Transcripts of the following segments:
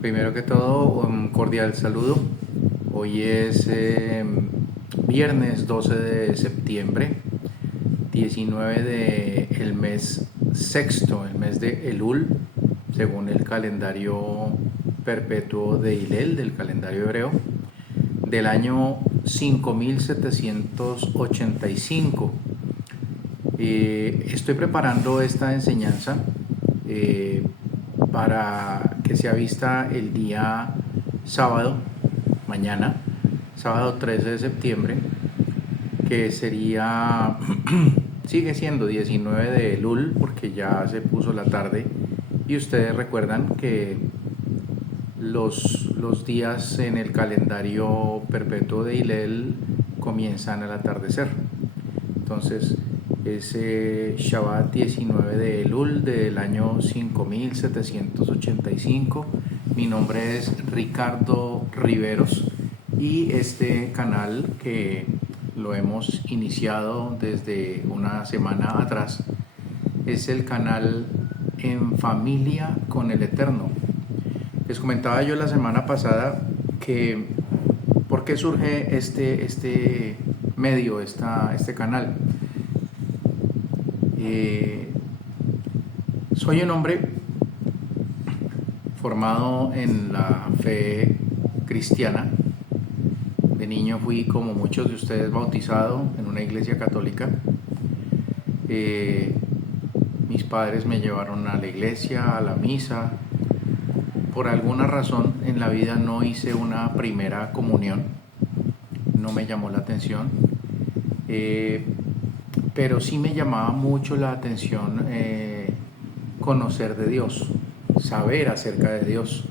Primero que todo, un cordial saludo. Hoy es viernes 12 de septiembre, 19 del mes sexto, el mes de Elul, según el calendario perpetuo de Hillel, del calendario hebreo, del año 5785. Estoy preparando esta enseñanza eh, para que sea vista el día sábado, mañana, sábado 13 de septiembre, que sería, sigue siendo 19 de Elul, porque ya se puso la tarde, y ustedes recuerdan que los días en el calendario perpetuo de Hillel comienzan al atardecer. Entonces, ese Shabbat 19 de Elul del año 5785. Mi nombre es Ricardo Riveros y este canal, que lo hemos iniciado desde una semana atrás, es el canal En Familia con el Eterno. Les comentaba yo la semana pasada que por qué surge este medio, este canal. Eh, Soy un hombre formado en la fe cristiana. De niño fui, como muchos de ustedes, bautizado en una iglesia católica. Eh, Mis padres me llevaron a la iglesia, a la misa. Por alguna razón en la vida no hice una primera comunión, no me llamó la atención. Eh, pero sí me llamaba mucho la atención conocer de Dios, saber acerca de Dios.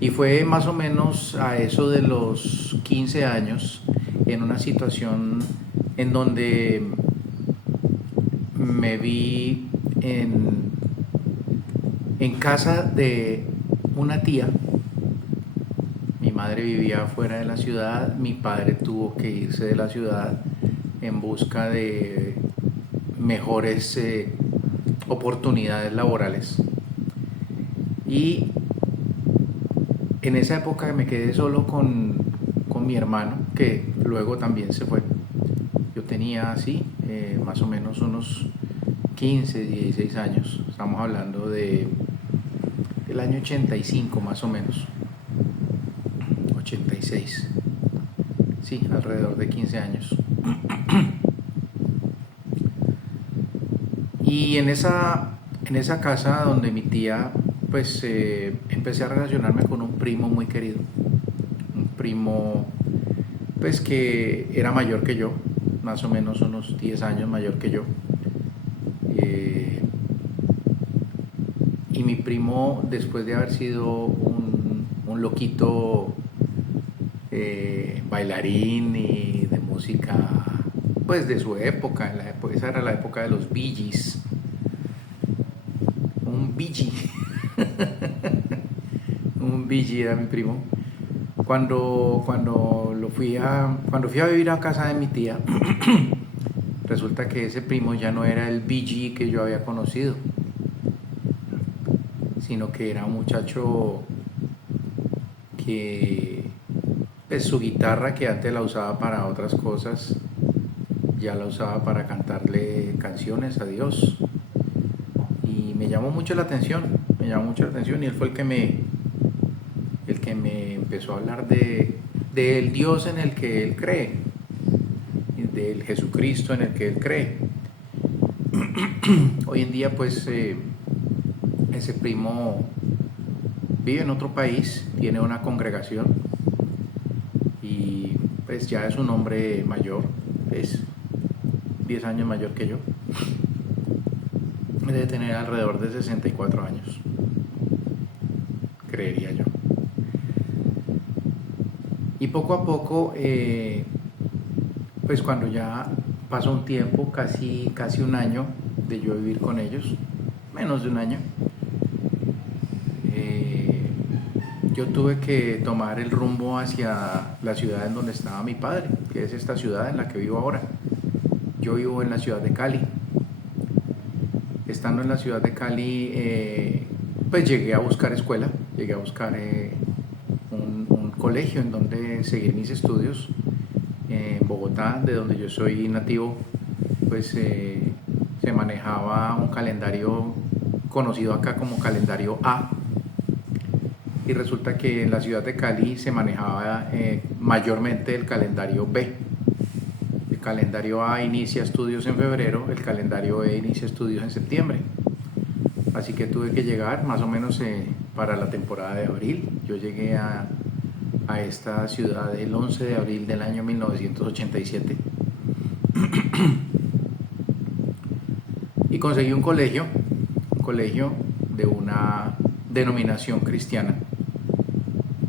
Y fue más o menos a eso de los 15 años, en una situación en donde me vi en casa de una tía. Mi madre vivía fuera de la ciudad, mi padre tuvo que irse de la ciudad en busca de mejores oportunidades laborales. Y en esa época me quedé solo con mi hermano, que luego también se fue. Yo tenía así, más o menos unos 15, 16 años. Estamos hablando del año 85 más o menos, 86. Sí, alrededor de 15 años. Y en esa casa donde mi tía, pues empecé a relacionarme con un primo muy querido. Un primo, pues que era mayor que yo, más o menos unos 10 años mayor que yo. Eh, y mi primo, después de haber sido un loquito bailarín y de música, pues de su época, esa era la época de los Bee Gees, un Bee Gee, un Bee Gee era mi primo. Cuando fui a vivir a casa de mi tía, resulta que ese primo ya no era el Bee Gee que yo había conocido, sino que era un muchacho que, pues, su guitarra, que antes la usaba para otras cosas, ya la usaba para cantarle canciones a Dios. Y me llamó mucho la atención, y él fue el que me empezó a hablar del Dios en el que él cree, del Jesucristo en el que él cree. Hoy en día, pues, ese primo vive en otro país, tiene una congregación y pues ya es un hombre mayor, es 10 años mayor que yo. Debe tener alrededor de 64 años, creería yo. Y poco a poco, pues cuando ya pasó un tiempo, casi un año de yo vivir con ellos, menos de un año, eh, yo tuve que tomar el rumbo hacia la ciudad en donde estaba mi padre, que es esta ciudad en la que vivo ahora. Yo vivo en la ciudad de Cali. Estando en la ciudad de Cali, pues llegué a buscar escuela, llegué a buscar un colegio en donde seguir mis estudios. En Bogotá, de donde yo soy nativo, pues se manejaba un calendario conocido acá como calendario A, y resulta que en la ciudad de Cali se manejaba mayormente el calendario B. El calendario A inicia estudios en febrero, el calendario B inicia estudios en septiembre. Así que tuve que llegar más o menos para la temporada de abril. Yo llegué a esta ciudad el 11 de abril del año 1987 y conseguí un colegio de una denominación cristiana,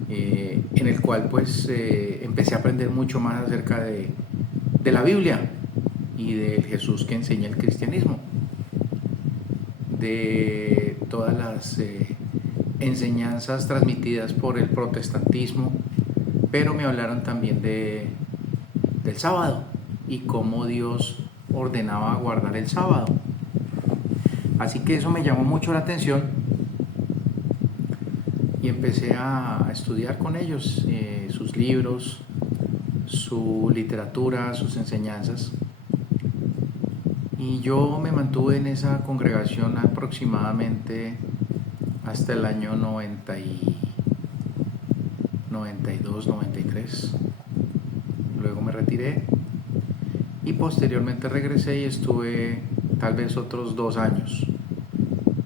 en el cual pues empecé a aprender mucho más acerca de la Biblia y del Jesús que enseña el cristianismo, de todas las enseñanzas transmitidas por el protestantismo, pero me hablaron también del sábado y cómo Dios ordenaba guardar el sábado. Así que eso me llamó mucho la atención y empecé a estudiar con ellos sus libros, su literatura, sus enseñanzas. Y yo me mantuve en esa congregación aproximadamente hasta el año 92, 93. Luego me retiré y posteriormente regresé y estuve tal vez otros 2 años,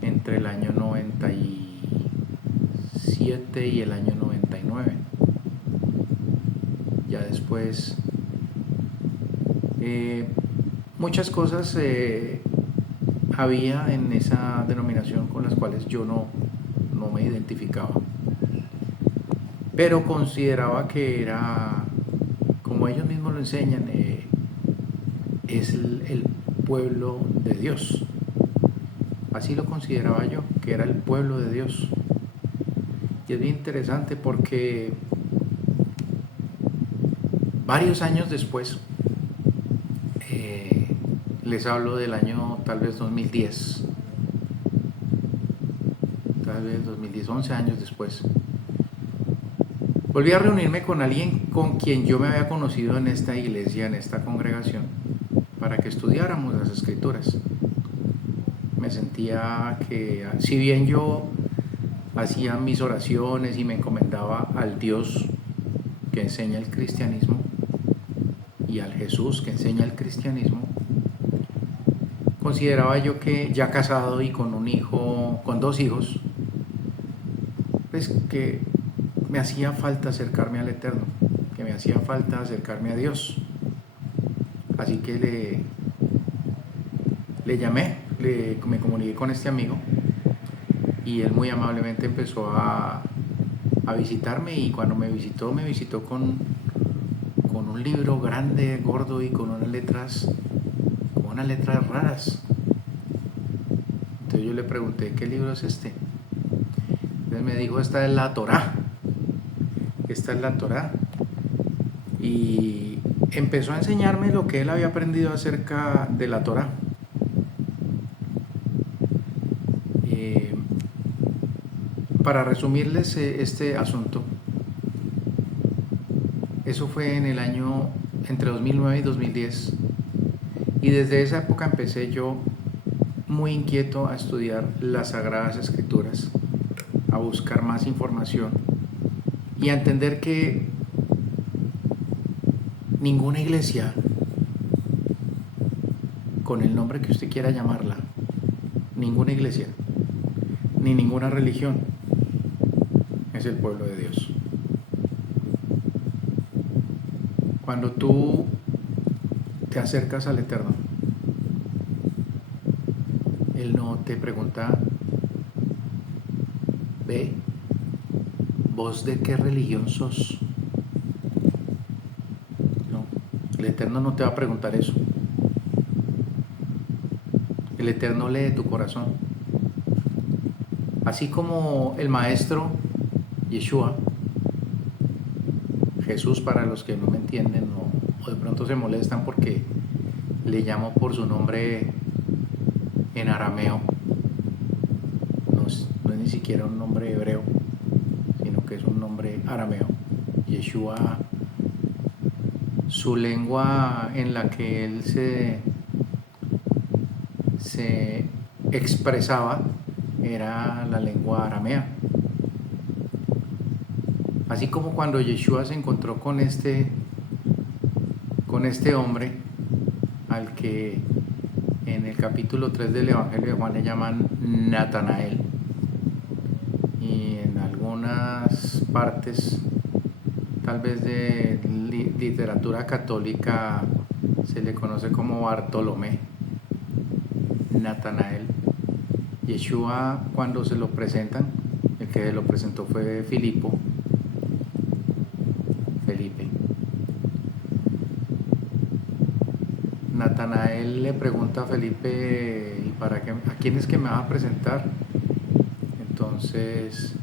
entre el año 97 y el año 99. Ya después muchas cosas había en esa denominación con las cuales yo no me identificaba, pero consideraba que era, como ellos mismos lo enseñan, es el pueblo de Dios. Así lo consideraba yo, que era el pueblo de Dios. Y es bien interesante porque varios años después, les hablo del año tal vez 2010, 11 años después, volví a reunirme con alguien con quien yo me había conocido en esta iglesia, en esta congregación, para que estudiáramos las escrituras. Me sentía que, si bien yo hacía mis oraciones y me encomendaba al Dios que enseña el cristianismo y al Jesús que enseña el cristianismo, consideraba yo que ya casado y con un hijo, con 2 hijos, pues que me hacía falta acercarme al Eterno, que me hacía falta acercarme a Dios. Así que le llamé, me comuniqué con este amigo y él muy amablemente empezó a visitarme, y cuando me visitó con un libro grande, gordo y con unas letras raras. Entonces yo le pregunté, ¿qué libro es este? Entonces me dijo, esta es la Torá. Y empezó a enseñarme lo que él había aprendido acerca de la Torá. Para resumirles este asunto, eso fue en el año entre 2009 y 2010, y desde esa época empecé yo muy inquieto a estudiar las Sagradas Escrituras, a buscar más información y a entender que ninguna iglesia, con el nombre que usted quiera llamarla, ninguna iglesia ni ninguna religión es el pueblo de Dios. Cuando tú te acercas al Eterno, Él no te pregunta, ve, ¿vos de qué religión sos? No, el Eterno no te va a preguntar eso. El Eterno lee tu corazón. Así como el Maestro Yeshua, Jesús para los que no me entienden o de pronto se molestan porque le llamo por su nombre en arameo, no es ni siquiera un nombre hebreo, sino que es un nombre arameo. Yeshua, su lengua en la que él se expresaba era la lengua aramea. Así como cuando Yeshua se encontró con este hombre al que en el capítulo 3 del Evangelio de Juan le llaman Natanael, y en algunas partes, tal vez de literatura católica, se le conoce como Bartolomé. Natanael. Yeshua, cuando se lo presentan, el que lo presentó fue Felipe. Natanael le pregunta a Felipe: ¿y para qué, a quién es que me vas a presentar? Entonces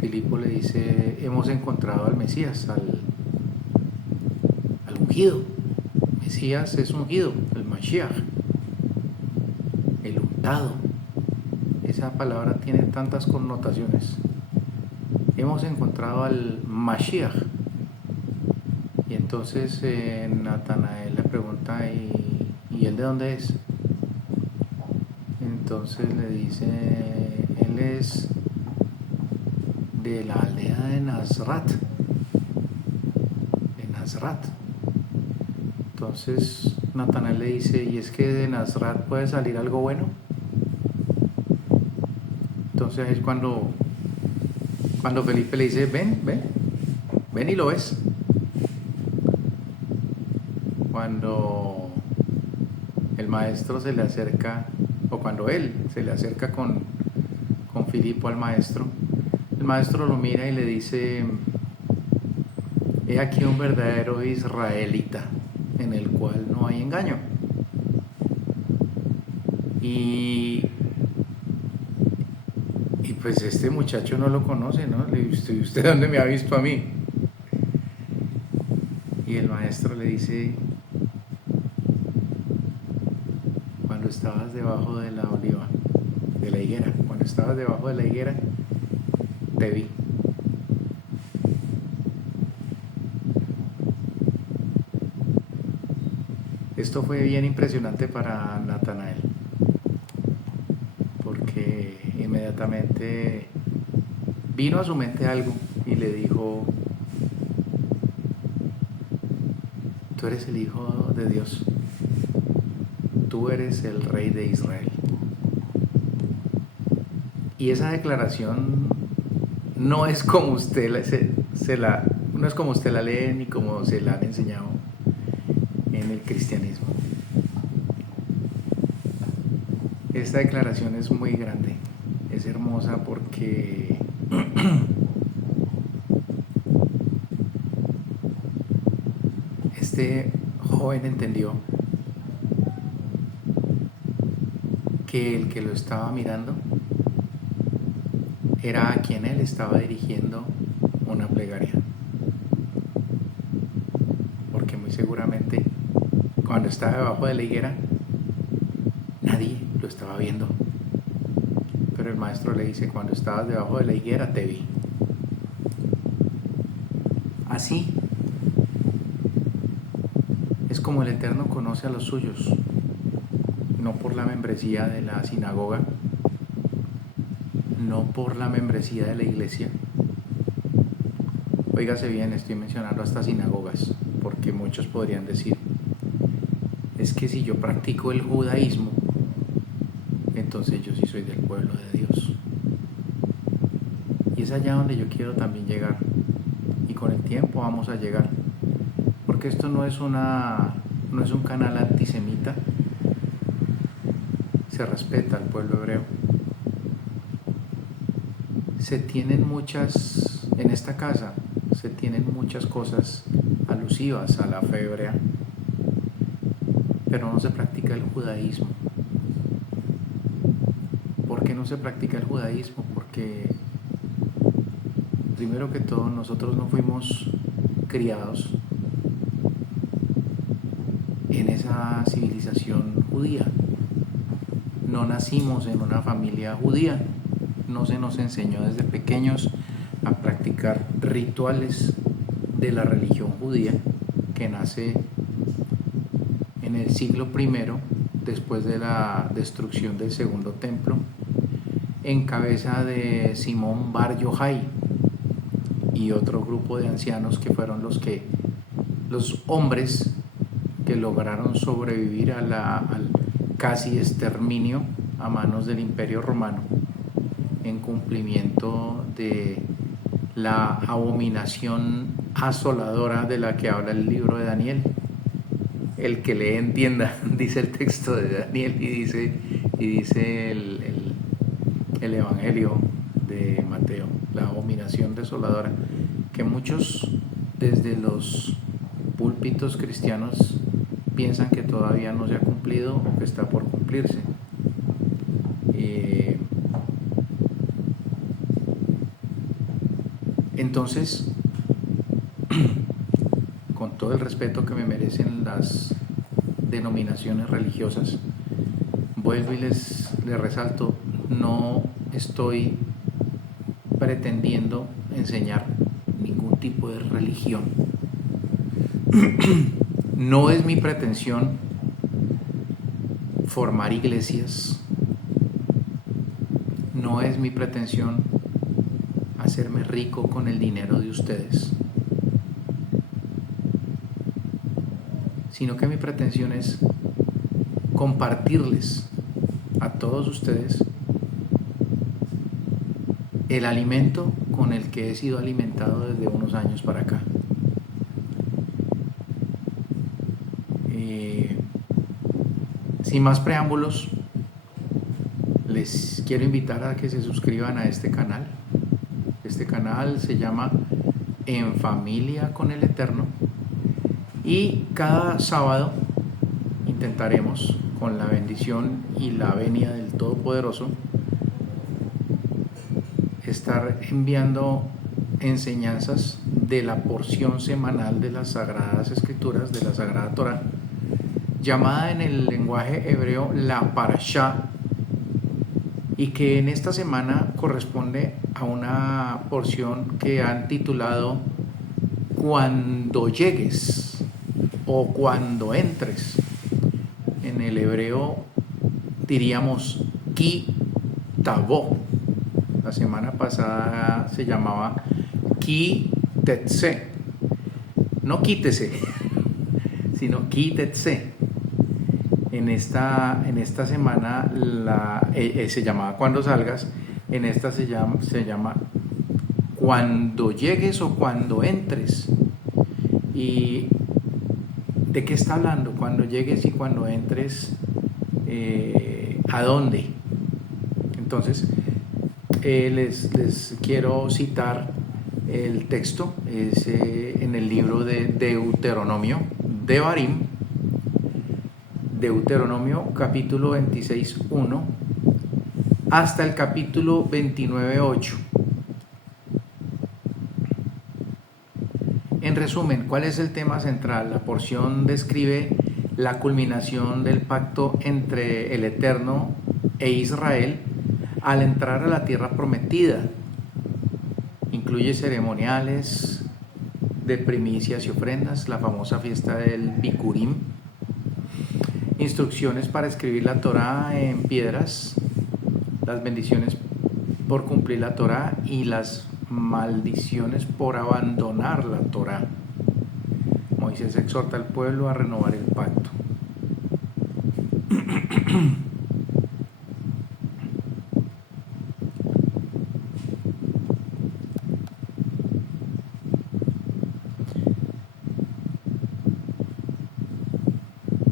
Filipo le dice: hemos encontrado al Mesías, al ungido. Mesías es ungido, el Mashiach, el untado. Esa palabra tiene tantas connotaciones. Hemos encontrado al Mashiach. Y entonces Natanael le pregunta: ¿y él de dónde es? Entonces le dice: él es de la aldea de Nazaret. Entonces Natanael le dice: ¿y es que de Nazaret puede salir algo bueno? Entonces es cuando Felipe le dice: ven y lo ves. Cuando el maestro se le acerca, o cuando él se le acerca con Filipo al maestro, el maestro lo mira y le dice: he aquí un verdadero israelita en el cual no hay engaño. Y pues este muchacho no lo conoce, ¿no? Le dice: ¿usted dónde me ha visto a mí? Y el maestro le dice: cuando estabas debajo de la oliva, de la higuera, cuando estabas debajo de la higuera, te vi. Esto fue bien impresionante para Natanael, porque inmediatamente vino a su mente algo y le dijo: tú eres el Hijo de Dios, tú eres el Rey de Israel. Y esa declaración no es como usted no es como usted la lee ni como se la han enseñado en el cristianismo. Esta declaración es muy grande, es hermosa, porque este joven entendió que el que lo estaba mirando era a quien él estaba dirigiendo una plegaria, porque muy seguramente cuando estaba debajo de la higuera nadie lo estaba viendo, pero el maestro le dice: cuando estabas debajo de la higuera te vi. Así es como el Eterno conoce a los suyos, no por la membresía de la sinagoga, no por la membresía de la iglesia. Óigase bien, estoy mencionando hasta sinagogas, porque muchos podrían decir: es que si yo practico el judaísmo, entonces yo sí soy del pueblo de Dios. Y es allá donde yo quiero también llegar, y con el tiempo vamos a llegar, porque esto no es un canal antisemita. Se respeta al pueblo hebreo. En esta casa se tienen muchas cosas alusivas a la fe hebrea, pero no se practica el judaísmo. ¿Por qué no se practica el judaísmo? Porque primero que todo nosotros no fuimos criados en esa civilización judía. no nacimos en una familia judía, no se nos enseñó desde pequeños a practicar rituales de la religión judía que nace en el siglo I después de la destrucción del segundo templo, en cabeza de Simón Bar Yochai y otro grupo de ancianos que fueron los hombres que lograron sobrevivir al casi exterminio a manos del Imperio Romano en cumplimiento de la abominación asoladora de la que habla el libro de Daniel. El que lee entienda, dice el texto de Daniel y dice el Evangelio de Mateo, la abominación desoladora, que muchos desde los púlpitos cristianos piensan que todavía no se ha cumplido o que está por cumplirse. Entonces, con todo el respeto que me merecen las denominaciones religiosas, vuelvo y les resalto, no estoy pretendiendo enseñar ningún tipo de religión. No es mi pretensión formar iglesias, no es mi pretensión hacerme rico con el dinero de ustedes, sino que mi pretensión es compartirles a todos ustedes el alimento con el que he sido alimentado desde unos años para acá. Sin más preámbulos, les quiero invitar a que se suscriban a este canal. Este canal se llama En Familia con el Eterno y cada sábado intentaremos, con la bendición y la venia del Todopoderoso, estar enviando enseñanzas de la porción semanal de las Sagradas Escrituras, de la Sagrada Torá, llamada en el lenguaje hebreo la Parashá, y que en esta semana corresponde a una porción que han titulado Cuando llegues o Cuando entres. En el hebreo diríamos Ki Tavo. La semana pasada se llamaba Ki Tetse, no quítese, sino Ki Tetse. En esta semana se llamaba Cuando salgas, en esta se llama Cuando llegues o Cuando entres. ¿Y de qué está hablando? Cuando llegues y cuando entres, ¿a dónde? Entonces, les quiero citar el texto, es en el libro de Deuteronomio, Devarim, Deuteronomio capítulo 26:1 hasta el capítulo 29:8. En resumen, ¿cuál es el tema central? La porción describe la culminación del pacto entre el Eterno e Israel al entrar a la tierra prometida. Incluye ceremoniales de primicias y ofrendas, la famosa fiesta del Bikurim, instrucciones para escribir la Torá en piedras, las bendiciones por cumplir la Torá y las maldiciones por abandonar la Torá. Moisés exhorta al pueblo a renovar el pacto.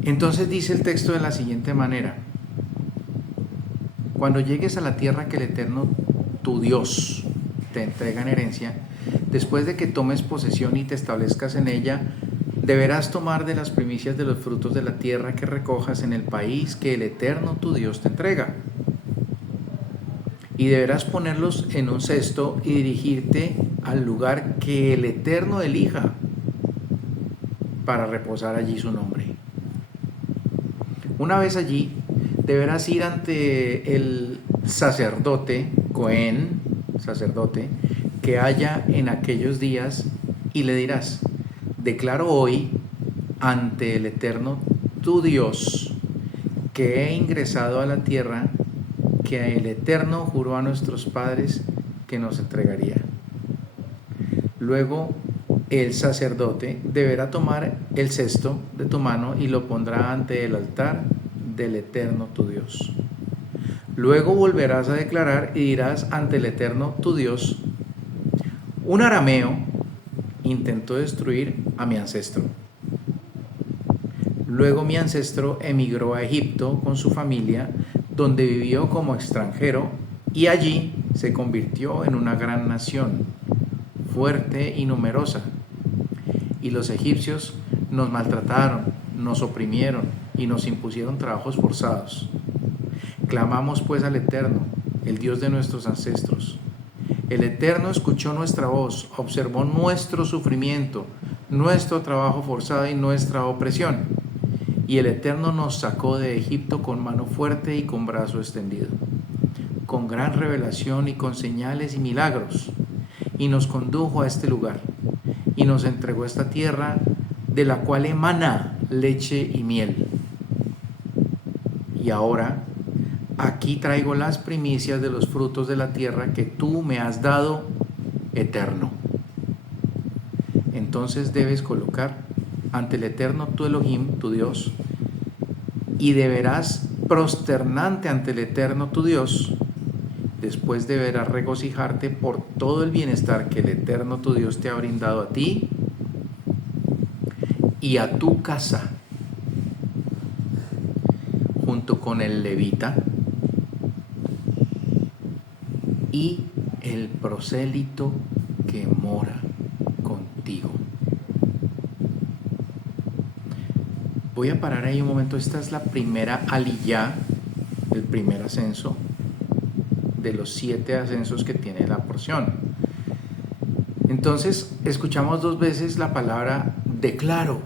Entonces dice el texto de la siguiente manera: cuando llegues a la tierra que el Eterno, tu Dios, te entrega en herencia, después de que tomes posesión y te establezcas en ella, deberás tomar de las primicias de los frutos de la tierra que recojas en el país que el Eterno, tu Dios, te entrega. Y deberás ponerlos en un cesto y dirigirte al lugar que el Eterno elija para reposar allí su nombre. Una vez allí, deberás ir ante el sacerdote, Cohen, sacerdote, que haya en aquellos días y le dirás: declaro hoy ante el Eterno tu Dios que he ingresado a la tierra que el Eterno juró a nuestros padres que nos entregaría. Luego el sacerdote deberá tomar el cesto de tu mano y lo pondrá ante el altar del Eterno tu Dios. Luego volverás a declarar y dirás ante el Eterno tu Dios: un arameo intentó destruir a mi ancestro. Luego mi ancestro emigró a Egipto con su familia, donde vivió como extranjero, y allí se convirtió en una gran nación, fuerte y numerosa. Y los egipcios nos maltrataron, nos oprimieron y nos impusieron trabajos forzados. Clamamos pues al Eterno, el Dios de nuestros ancestros. El Eterno escuchó nuestra voz, observó nuestro sufrimiento, nuestro trabajo forzado y nuestra opresión. Y el Eterno nos sacó de Egipto con mano fuerte y con brazo extendido, con gran revelación y con señales y milagros, y nos condujo a este lugar, y nos entregó esta tierra de la cual emana leche y miel. Y ahora, aquí traigo las primicias de los frutos de la tierra que tú me has dado, Eterno. Entonces debes colocar ante el Eterno tu Elohim, tu Dios, y deberás prosternarte ante el Eterno tu Dios. Después deberás regocijarte por todo el bienestar que el Eterno tu Dios te ha brindado a ti y a tu casa, junto con el levita y el prosélito que mora contigo. Voy a parar ahí un momento. Esta es la primera aliyá, el primer ascenso de los 7 ascensos que tiene la porción. Entonces escuchamos 2 veces la palabra declaro.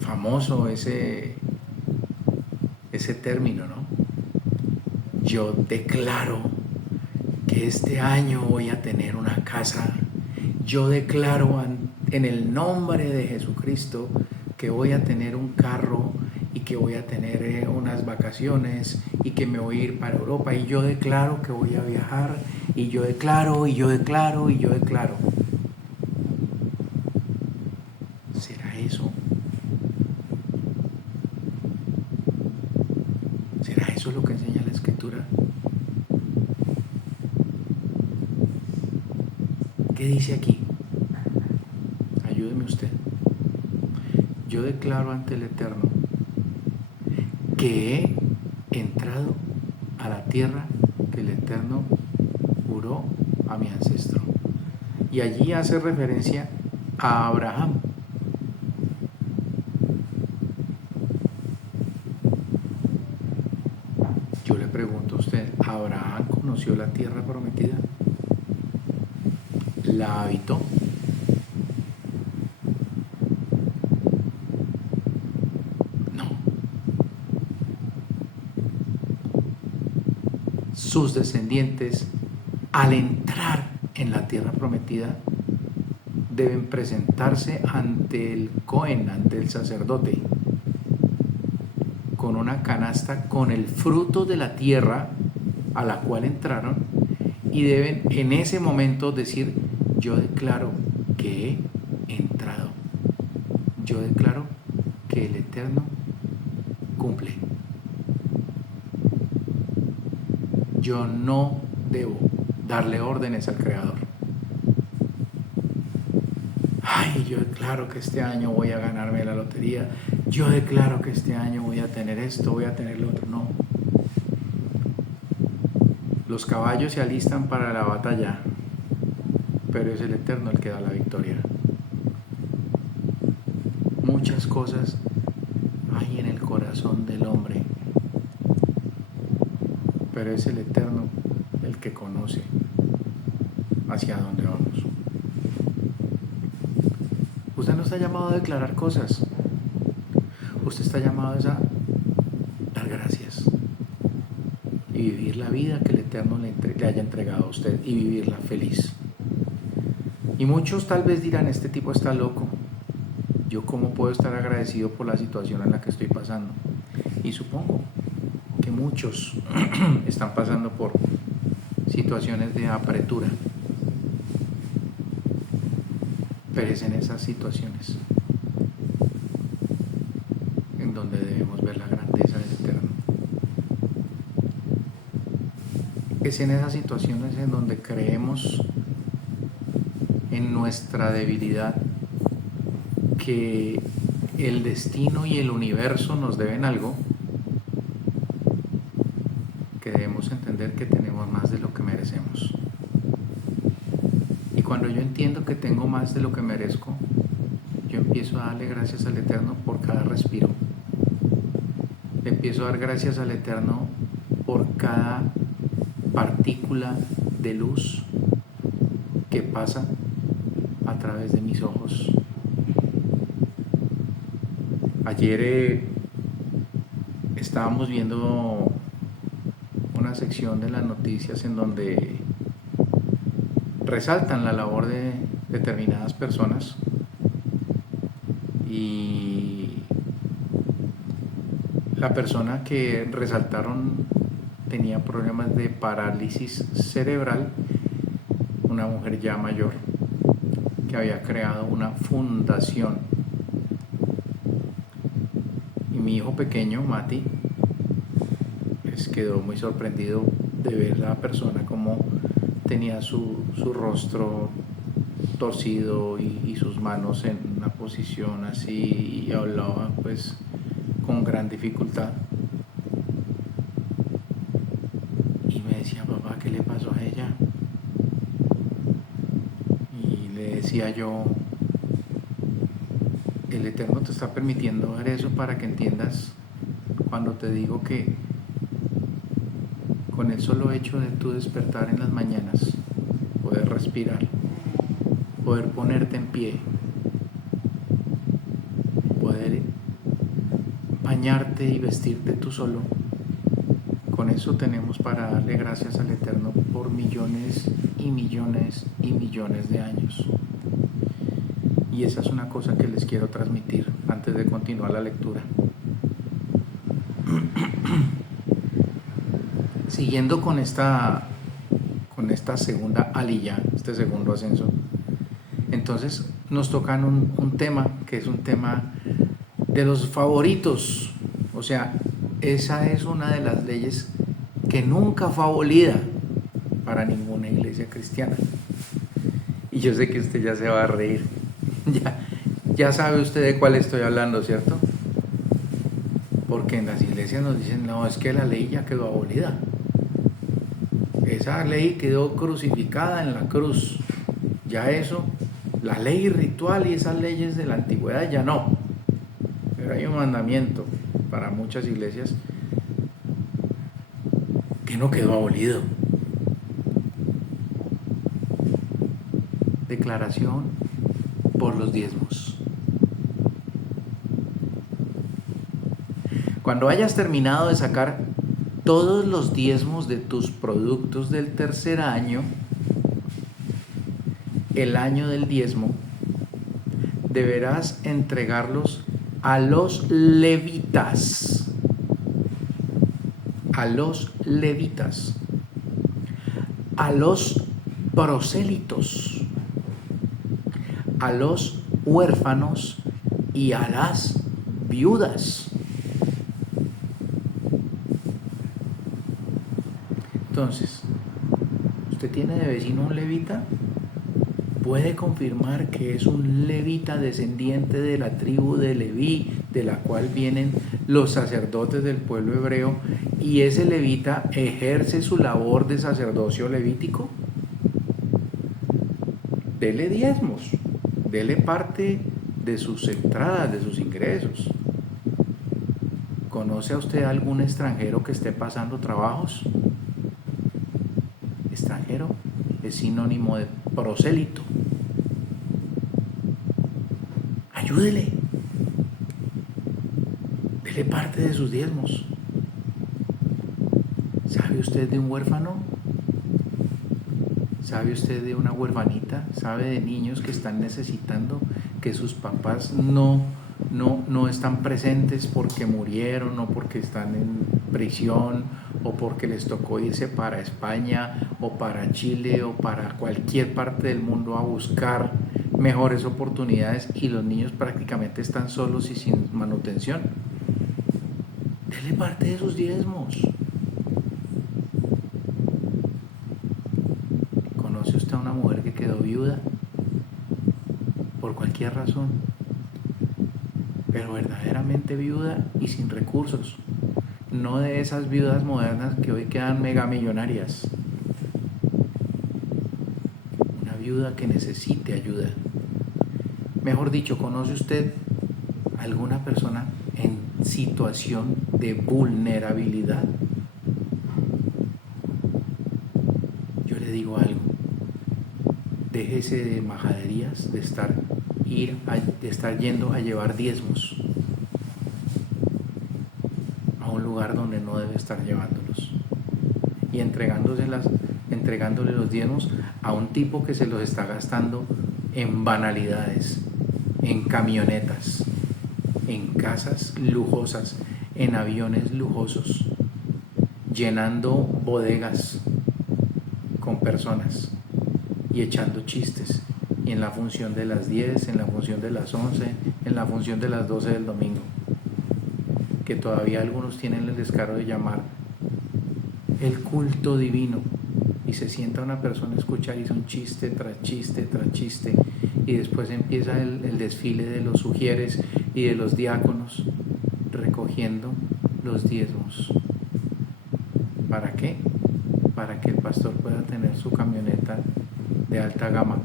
Famoso ese término, ¿no? Yo declaro que este año voy a tener una casa. Yo declaro en el nombre de Jesucristo que voy a tener un carro y que voy a tener unas vacaciones y que me voy a ir para Europa, y yo declaro que voy a viajar, y yo declaro, y yo declaro, y yo declaro. ¿Será eso? ¿Será eso lo que enseña la Escritura? ¿Qué dice aquí? Ayúdeme usted. Yo declaro ante el Eterno que he entrado a la tierra que el Eterno juró a mi ancestro. Y allí hace referencia a Abraham. Yo le pregunto a usted, ¿Abraham conoció la tierra prometida? ¿La habitó? Sus descendientes, al entrar en la tierra prometida, deben presentarse ante el Cohen, ante el sacerdote, con una canasta con el fruto de la tierra a la cual entraron, y deben en ese momento decir: yo declaro que he entrado, yo declaro que el Eterno cumple. Yo no debo darle órdenes al Creador. Ay, yo declaro que este año voy a ganarme la lotería. Yo declaro que este año voy a tener esto, voy a tener lo otro. No. Los caballos se alistan para la batalla, pero es el Eterno el que da la victoria. Muchas cosas hay en el corazón del hombre, pero es el Eterno el que conoce hacia dónde vamos. Usted no está llamado a declarar cosas. Usted está llamado a y vivir la vida que el Eterno le haya entregado a usted y vivirla feliz. Y muchos tal vez dirán, este tipo está loco, ¿yo cómo puedo estar agradecido por la situación en la que estoy pasando? Y supongo que muchos están pasando por situaciones de apretura, pero es en esas situaciones en donde debemos ver la grandeza del Eterno. Es en esas situaciones en donde creemos en nuestra debilidad, que el destino y el universo nos deben algo, que debemos entender que tenemos más de lo que merecemos. Y cuando yo entiendo que tengo más de lo que merezco, yo empiezo a darle gracias al Eterno por cada respiro. Empiezo a dar gracias al Eterno por cada partícula de luz que pasa a través de mis ojos. Ayer estábamos viendo una sección de las noticias en donde resaltan la labor de determinadas personas, y la persona que resaltaron tenía problemas de parálisis cerebral, una mujer ya mayor que había creado una fundación. Y mi hijo pequeño, Mati, pues quedó muy sorprendido de ver a la persona como tenía su rostro torcido y sus manos en una posición así, y hablaba pues con gran dificultad. Y me decía, papá, ¿qué le pasó a ella? Y le decía yo, el Eterno te está permitiendo ver eso para que entiendas cuando te digo que con el solo hecho de tu despertar en las mañanas, poder respirar, poder ponerte en pie, poder bañarte y vestirte tú solo, con eso tenemos para darle gracias al Eterno por millones y millones y millones de años. Y esa es una cosa que les quiero transmitir antes de continuar la lectura. Siguiendo con esta segunda aliyá, este segundo ascenso, entonces nos tocan un tema que es un tema de los favoritos. O sea, esa es una de las leyes que nunca fue abolida para ninguna iglesia cristiana. Y yo sé que usted ya se va a reír. Ya sabe usted de cuál estoy hablando, ¿cierto? Porque en las iglesias nos dicen, no, es que la ley ya quedó abolida. Esa ley quedó crucificada en la cruz. Ya eso, la ley ritual y esas leyes de la antigüedad ya no. Pero hay un mandamiento para muchas iglesias que no quedó abolido. Declaración por los diezmos. Cuando hayas terminado de sacar todos los diezmos de tus productos del tercer año, el año del diezmo, deberás entregarlos a los levitas. A los levitas. A los prosélitos. A los huérfanos y a las viudas. Entonces, ¿usted tiene de vecino un levita? Puede confirmar que es un levita descendiente de la tribu de Leví, de la cual vienen los sacerdotes del pueblo hebreo, y ese levita ejerce su labor de sacerdocio levítico. Dele diezmos, dele parte de sus entradas, de sus ingresos. ¿Conoce a usted algún extranjero que esté pasando trabajos? Extranjero es sinónimo de prosélito. Ayúdele. Dele parte de sus diezmos. ¿Sabe ¿Sabe usted de un huérfano? ¿Sabe usted de una huerfanita? ¿Sabe de niños que están necesitando que sus papás no están presentes porque murieron o porque están en prisión o porque les tocó irse para España o para Chile o para cualquier parte del mundo a buscar mejores oportunidades y los niños prácticamente están solos y sin manutención? Dele parte de sus diezmos. ¿Conoce usted a una mujer que quedó viuda por cualquier razón, pero verdaderamente viuda y sin recursos? No de esas viudas modernas que hoy quedan megamillonarias. Una viuda que necesite ayuda. Mejor dicho, ¿conoce usted alguna persona en situación de vulnerabilidad? Yo le digo algo. Déjese de majaderías, de estar yendo a llevar diezmos a un lugar donde no debe estar llevándolos y entregándole los diezmos a un tipo que se los está gastando en banalidades, en camionetas, en casas lujosas, en aviones lujosos, llenando bodegas con personas y echando chistes, y en la función de las 10, en la función de las 11, en la función de las 12 del domingo, que todavía algunos tienen el descaro de llamar el culto divino, y se sienta una persona a escuchar y son chiste tras chiste tras chiste, y después empieza el desfile de los sugieres y de los diáconos recogiendo los diezmos. ¿Para qué? Para que el pastor pueda tener su camioneta de alta gama,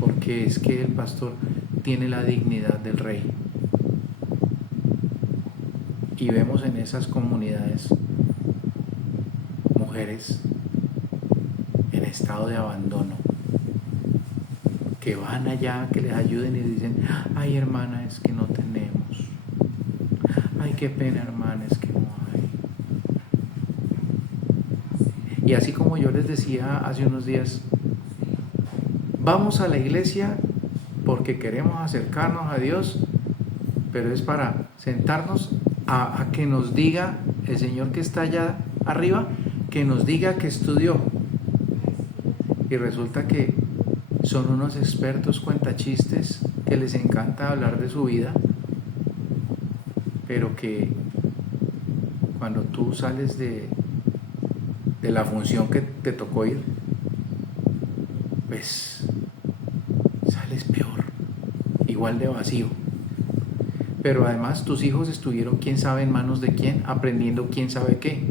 porque es que el pastor tiene la dignidad del rey. Y vemos en esas comunidades mujeres en estado de abandono, que van allá, que les ayuden y dicen: ay, hermana, es que no tenemos. Ay, qué pena, hermana, es que no hay. Y así como yo les decía hace unos días, vamos a la iglesia porque queremos acercarnos a Dios, pero es para sentarnos a que nos diga el Señor que está allá arriba, que nos diga que estudió. Y resulta que son unos expertos cuentachistes que les encanta hablar de su vida, pero que cuando tú sales de la función que te tocó ir, pues sales peor, igual de vacío. Pero además tus hijos estuvieron quién sabe en manos de quién, aprendiendo quién sabe qué,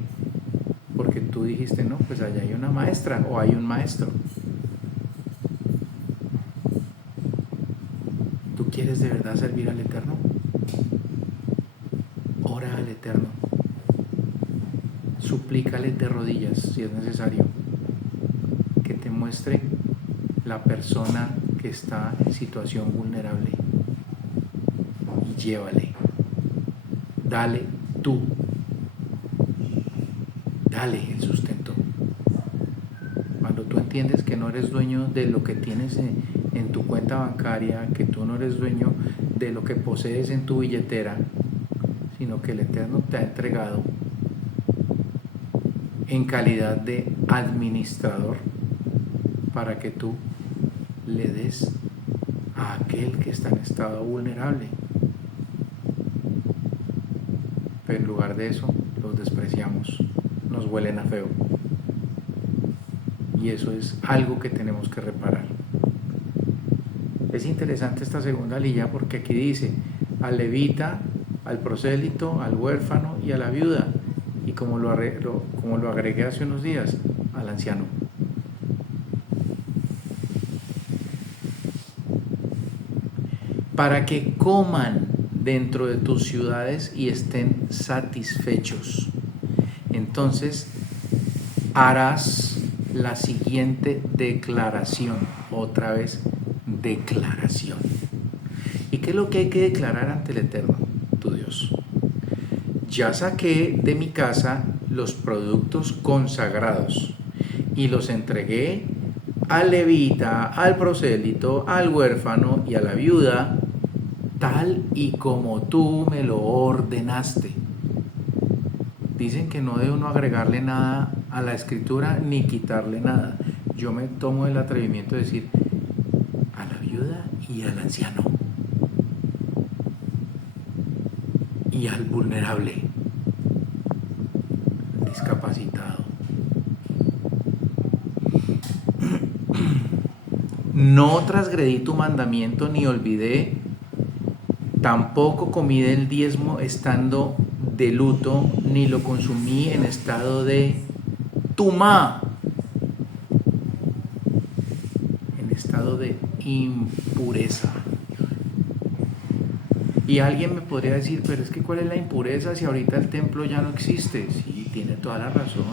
porque tú dijiste: no, pues allá hay una maestra o hay un maestro. ¿Tú quieres de verdad servir al Eterno? Ora al Eterno, suplícale de rodillas si es necesario, que te muestre la persona que está en situación vulnerable y llévale, dale tú, dale el sustento. Cuando tú entiendes que no eres dueño de lo que tienes en tu cuenta bancaria, que tú no eres dueño de lo que posees en tu billetera, sino que el Eterno te ha entregado en calidad de administrador para que tú le des a aquel que está en estado vulnerable. Pero en lugar de eso, los despreciamos, nos huelen a feo. Y eso es algo que tenemos que reparar. Es interesante esta segunda línea porque aquí dice: al levita, al prosélito, al huérfano y a la viuda. Y como lo agregué hace unos días, al anciano. Para que coman dentro de tus ciudades y estén satisfechos. Entonces harás la siguiente declaración. Otra vez, declaración. ¿Y qué es lo que hay que declarar ante el Eterno, tu Dios? Ya saqué de mi casa los productos consagrados y los entregué al levita, al prosélito, al huérfano y a la viuda, tal y como tú me lo ordenaste. Dicen que no debe uno agregarle nada a la escritura ni quitarle nada. Yo me tomo el atrevimiento de decir a la viuda y al anciano y al vulnerable, discapacitado. No transgredí tu mandamiento ni olvidé, tampoco comí del diezmo estando de luto, ni lo consumí en estado de tumá, en estado de impureza. Y alguien me podría decir, pero es que ¿cuál es la impureza si ahorita el templo ya no existe? Sí, tiene toda la razón.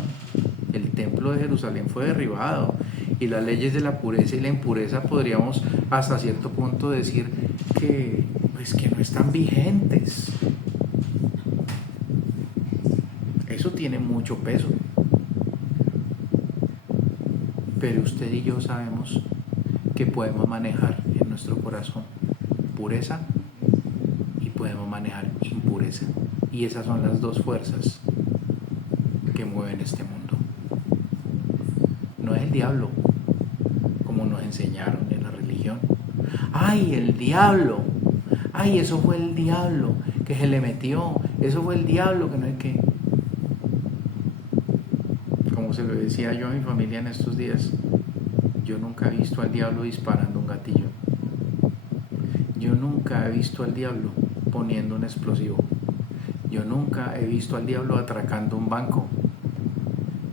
El templo de Jerusalén fue derribado y las leyes de la pureza y la impureza podríamos hasta cierto punto decir que, pues, que no están vigentes. Eso tiene mucho peso. Pero usted y yo sabemos que podemos manejar en nuestro corazón pureza y podemos manejar impureza. Y esas son las dos fuerzas que mueven este mundo. No es el diablo, como nos enseñaron en la religión. ¡Ay, el diablo! ¡Ay, eso fue el diablo que se le metió! Eso fue el diablo que no hay que... Como se lo decía yo a mi familia en estos días, yo nunca he visto al diablo disparando un gatillo. Yo nunca he visto al diablo poniendo un explosivo. Yo nunca he visto al diablo atracando un banco.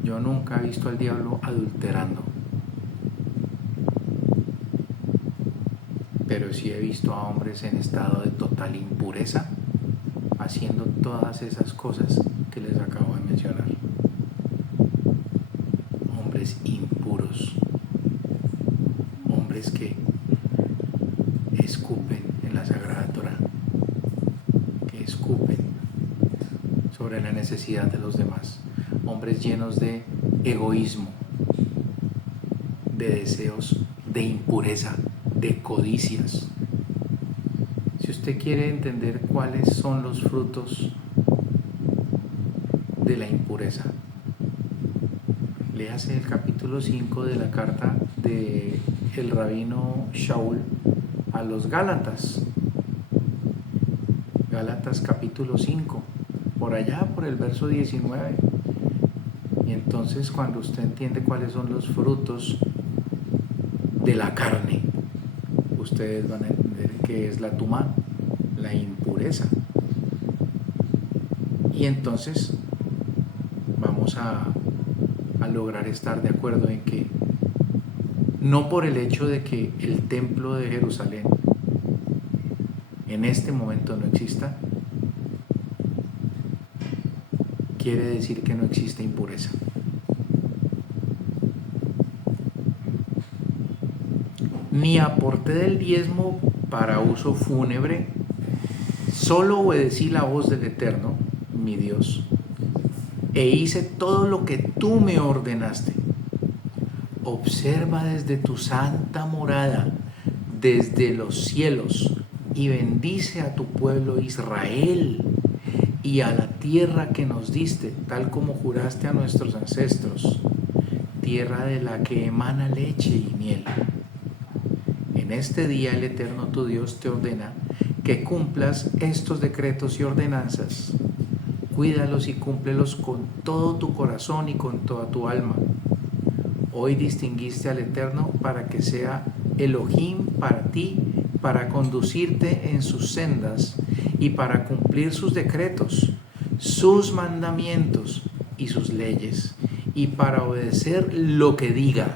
Yo nunca he visto al diablo adulterando. Pero sí he visto a hombres en estado de total impureza haciendo todas esas cosas que les acabo de mencionar. Hombres impuros. Hombres que escupen en la Sagrada Torá, que escupen sobre la necesidad de los demás. Hombres llenos de egoísmo, de deseos de impureza, de codicias. Si usted quiere entender cuáles son los frutos de la impureza, léase el capítulo 5 de la carta del rabino Shaul a los Gálatas. Gálatas capítulo 5, por allá por el verso 19. Y entonces cuando usted entiende cuáles son los frutos de la carne, ustedes van a entender qué es la tumá, la impureza. Y entonces vamos a lograr estar de acuerdo en que no por el hecho de que el templo de Jerusalén en este momento no exista, quiere decir que no existe impureza. Ni aporté del diezmo para uso fúnebre, solo obedecí la voz del Eterno, mi Dios, e hice todo lo que tú me ordenaste. Observa desde tu santa morada, desde los cielos, y bendice a tu pueblo Israel y a la tierra que nos diste, tal como juraste a nuestros ancestros, tierra de la que emana leche y miel. En este día el Eterno tu Dios te ordena que cumplas estos decretos y ordenanzas. Cuídalos y cúmplelos con todo tu corazón y con toda tu alma. Hoy distinguiste al Eterno para que sea Elohim para ti, para conducirte en sus sendas y para cumplir sus decretos, sus mandamientos y sus leyes, y para obedecer lo que diga.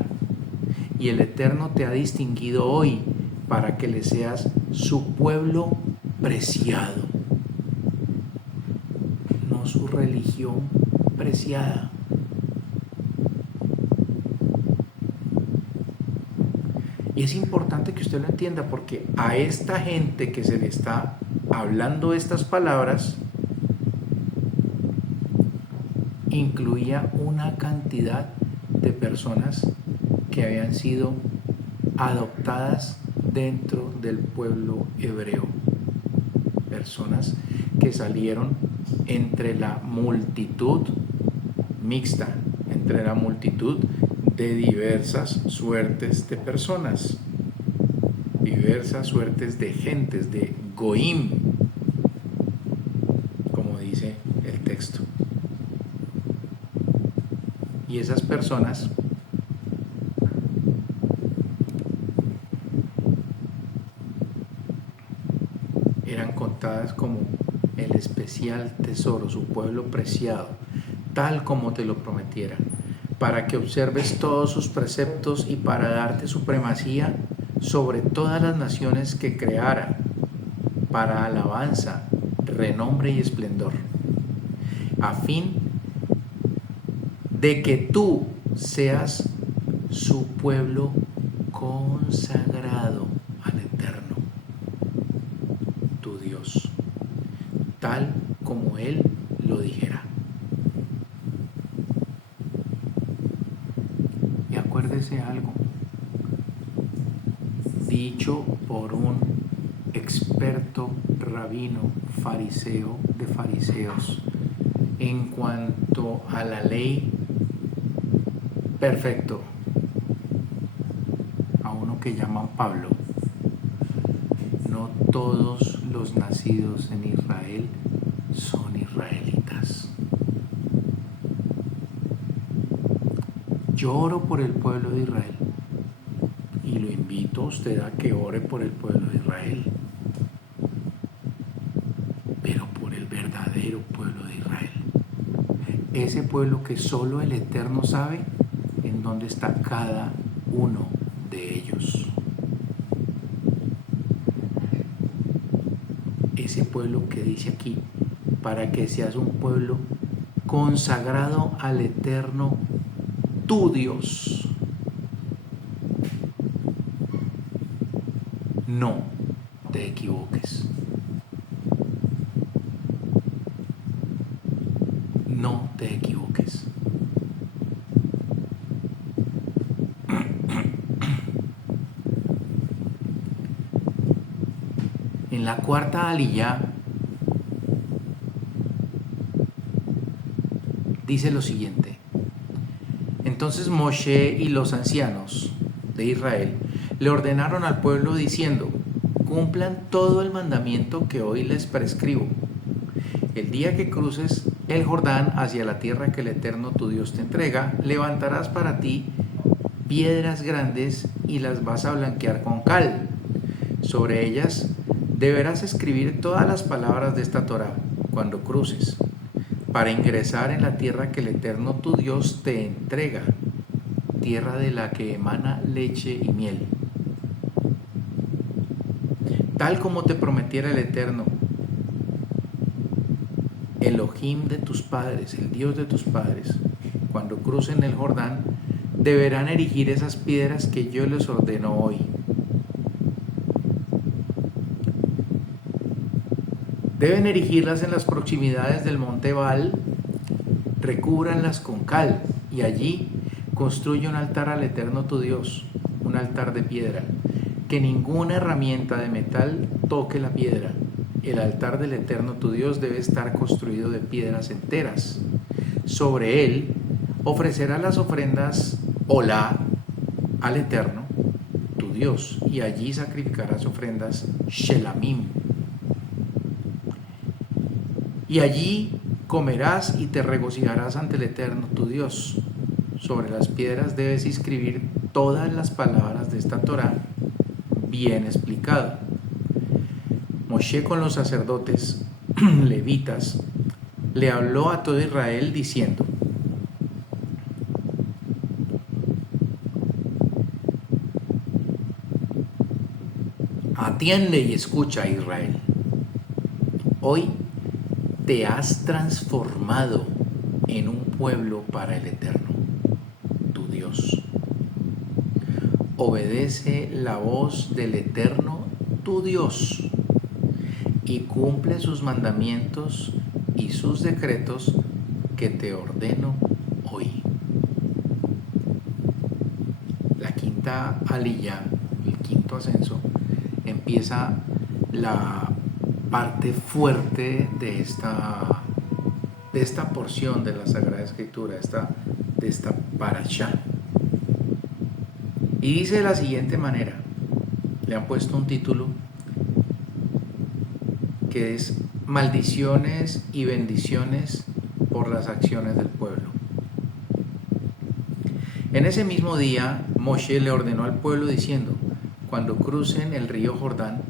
Y el Eterno te ha distinguido hoy para que le seas su pueblo preciado, no su religión preciada. Y es importante que usted lo entienda, porque a esta gente que se le está hablando estas palabras incluía una cantidad de personas que habían sido adoptadas dentro del pueblo hebreo, personas que salieron entre la multitud mixta, entre la multitud de diversas suertes de personas, diversas suertes de gentes, de goim, como dice el texto. Y esas personas eran contadas como el especial tesoro, su pueblo preciado, tal como te lo prometiera, para que observes todos sus preceptos y para darte supremacía sobre todas las naciones que creara, para alabanza, renombre y esplendor, a fin de que tú seas su pueblo consagrado al Eterno, tu Dios, tal como Él lo dijera. Y acuérdese algo, dicho por un experto rabino fariseo de fariseos en cuanto a la ley, perfecto, a uno que llaman Pablo: no todos los nacidos en Israel son israelitas. Yo oro por el pueblo de Israel y lo invito a usted a que ore por el pueblo de Israel, pero por el verdadero pueblo de Israel, ese pueblo que solo el Eterno sabe en dónde está cada uno de ellos, ese pueblo que dice aquí, para que seas un pueblo consagrado al Eterno tu Dios. No te equivoques. No te equivoques. En la cuarta aliyá dice lo siguiente: entonces Moshe y los ancianos de Israel le ordenaron al pueblo diciendo: cumplan todo el mandamiento que hoy les prescribo. El día que cruces el Jordán hacia la tierra que el Eterno tu Dios te entrega, levantarás para ti piedras grandes y las vas a blanquear con cal. Sobre ellas deberás escribir todas las palabras de esta Torá cuando cruces, para ingresar en la tierra que el Eterno tu Dios te entrega, tierra de la que emana leche y miel. Tal como te prometiera el Eterno, Elohim de tus padres, el Dios de tus padres, cuando crucen el Jordán, deberán erigir esas piedras que yo les ordeno hoy. Deben erigirlas en las proximidades del monte Baal, recúbranlas con cal y allí construye un altar al Eterno tu Dios, un altar de piedra, que ninguna herramienta de metal toque la piedra. El altar del Eterno tu Dios debe estar construido de piedras enteras. Sobre él ofrecerás las ofrendas olá al Eterno tu Dios, y allí sacrificarás ofrendas shelamim. Y allí comerás y te regocijarás ante el Eterno tu Dios. Sobre las piedras debes escribir todas las palabras de esta Torá bien explicado. Moshe con los sacerdotes levitas le habló a todo Israel diciendo: atiende y escucha, Israel. Hoy te has transformado en un pueblo para el Eterno, tu Dios. Obedece la voz del Eterno, tu Dios, y cumple sus mandamientos y sus decretos que te ordeno hoy. La quinta aliyah, el quinto ascenso, empieza la parte fuerte de esta porción de la Sagrada Escritura, de esta parashá. Y dice de la siguiente manera, le han puesto un título que es Maldiciones y bendiciones por las acciones del pueblo. En ese mismo día, Moshe le ordenó al pueblo diciendo: cuando crucen el río Jordán,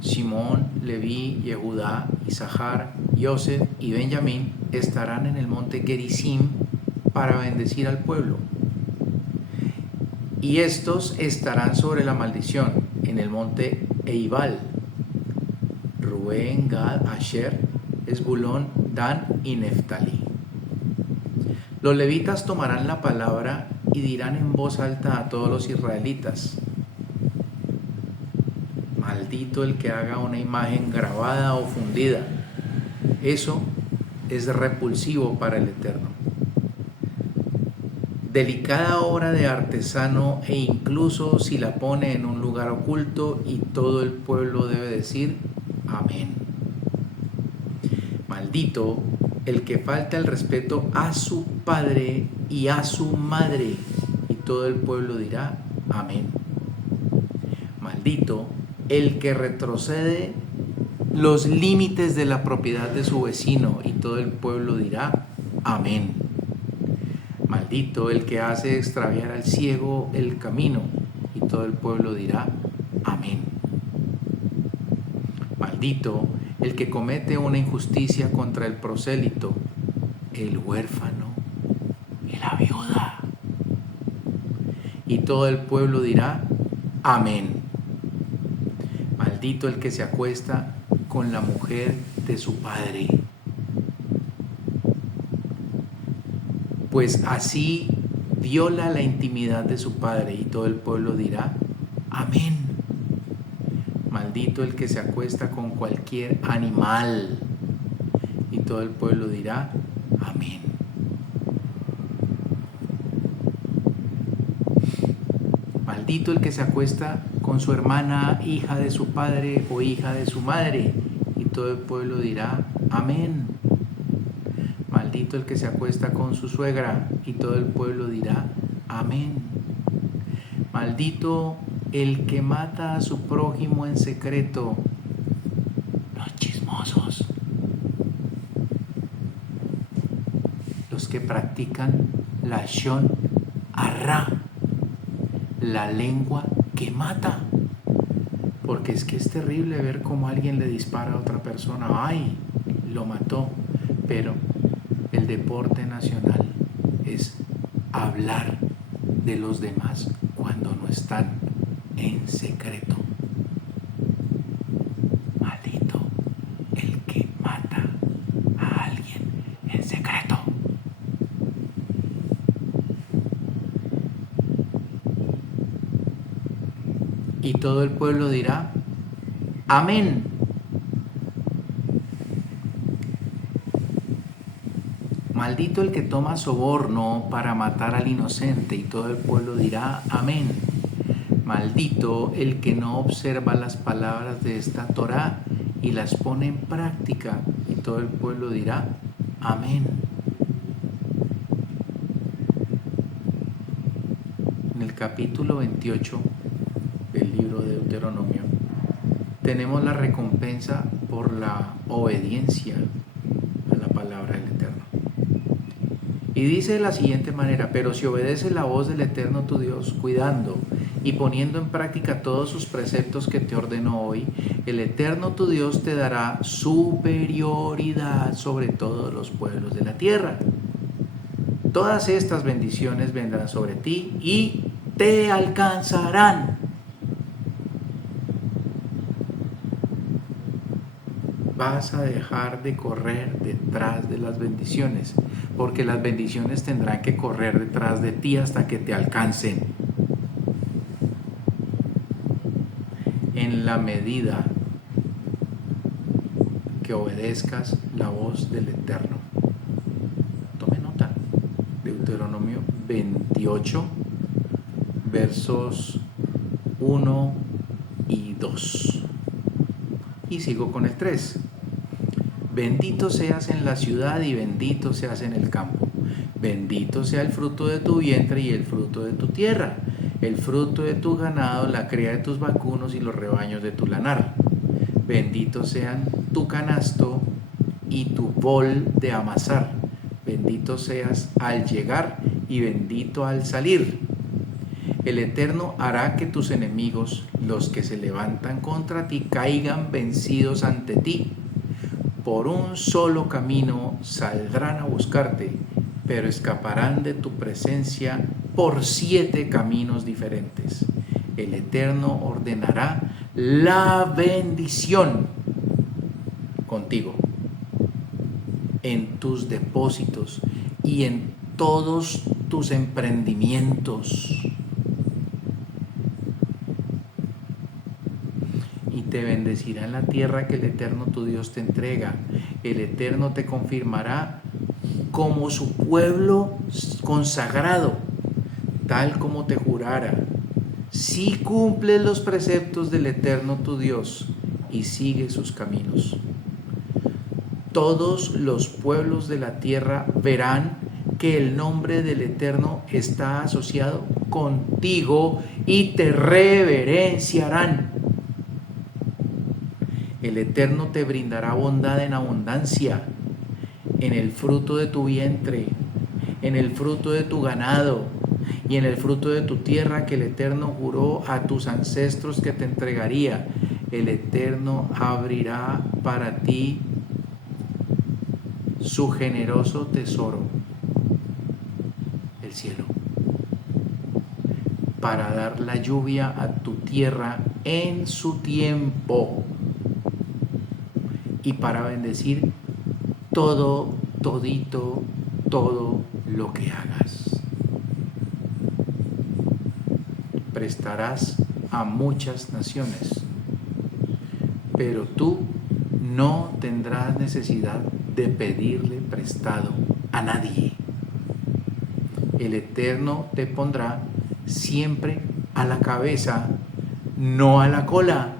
Simón, Leví, Yehudá, Isahar, Yosef y Benjamín estarán en el monte Gerizim para bendecir al pueblo. Y estos estarán sobre la maldición en el monte Eibal. Rubén, Gad, Asher, Esbulón, Dan y Neftalí. Los levitas tomarán la palabra y dirán en voz alta a todos los israelitas: maldito el que haga una imagen grabada o fundida. Eso es repulsivo para el Eterno. Delicada obra de artesano, e incluso si la pone en un lugar oculto, y todo el pueblo debe decir amén. Maldito el que falta el respeto a su padre y a su madre, y todo el pueblo dirá amén. Maldito el que retrocede los límites de la propiedad de su vecino, y todo el pueblo dirá amén. Maldito el que hace extraviar al ciego el camino, y todo el pueblo dirá amén. Maldito el que comete una injusticia contra el prosélito, el huérfano y la viuda, y todo el pueblo dirá amén. Maldito el que se acuesta con la mujer de su padre, pues así viola la intimidad de su padre, y todo el pueblo dirá amén. Maldito el que se acuesta con cualquier animal, y todo el pueblo dirá amén. Maldito el que se acuesta con su hermana, hija de su padre o hija de su madre, y todo el pueblo dirá amén. Maldito el que se acuesta con su suegra, y todo el pueblo dirá amén. Maldito el que mata a su prójimo en secreto, los chismosos, los que practican la Shon Arra, la lengua que mata. Porque es que es terrible ver cómo alguien le dispara a otra persona. ¡Ay! Lo mató. Pero el deporte nacional es hablar de los demás cuando no están en secreto. Maldito el que mata a alguien en secreto. Y todo el pueblo dirá amén. Maldito el que toma soborno para matar al inocente, y todo el pueblo dirá amén. Maldito el que no observa las palabras de esta Torá y las pone en práctica, y todo el pueblo dirá amén. En el capítulo 28 del libro de Deuteronomio tenemos la recompensa por la obediencia a la palabra del Eterno. Y dice de la siguiente manera: pero si obedeces la voz del Eterno tu Dios, cuidando y poniendo en práctica todos sus preceptos que te ordeno hoy, el Eterno tu Dios te dará superioridad sobre todos los pueblos de la tierra. Todas estas bendiciones vendrán sobre ti y te alcanzarán. Vas a dejar de correr detrás de las bendiciones, porque las bendiciones tendrán que correr detrás de ti hasta que te alcancen. En la medida que obedezcas la voz del Eterno. Deuteronomio 28, versos 1 y 2. Y sigo con el 3. Bendito seas en la ciudad y bendito seas en el campo. Bendito sea el fruto de tu vientre y el fruto de tu tierra, el fruto de tu ganado, la cría de tus vacunos y los rebaños de tu lanar. Bendito sean tu canasto y tu bol de amasar. Bendito seas al llegar y bendito al salir. El Eterno hará que tus enemigos, los que se levantan contra ti, caigan vencidos ante ti. Por un solo camino saldrán a buscarte, pero escaparán de tu presencia por 7 caminos diferentes. El Eterno ordenará la bendición contigo, en tus depósitos y en todos tus emprendimientos. Y te bendecirá en la tierra que el Eterno tu Dios te entrega. El Eterno te confirmará como su pueblo consagrado, tal como te jurara, si cumples los preceptos del Eterno tu Dios y sigues sus caminos. Todos los pueblos de la tierra verán que el nombre del Eterno está asociado contigo y te reverenciarán. El Eterno te brindará bondad en abundancia, en el fruto de tu vientre, en el fruto de tu ganado y en el fruto de tu tierra que el Eterno juró a tus ancestros que te entregaría. El Eterno abrirá para ti su generoso tesoro, el cielo, para dar la lluvia a tu tierra en su tiempo y para bendecir todo lo que hagas. Prestarás a muchas naciones, pero tú no tendrás necesidad de pedirle prestado a nadie. El Eterno te pondrá siempre a la cabeza, no a la cola.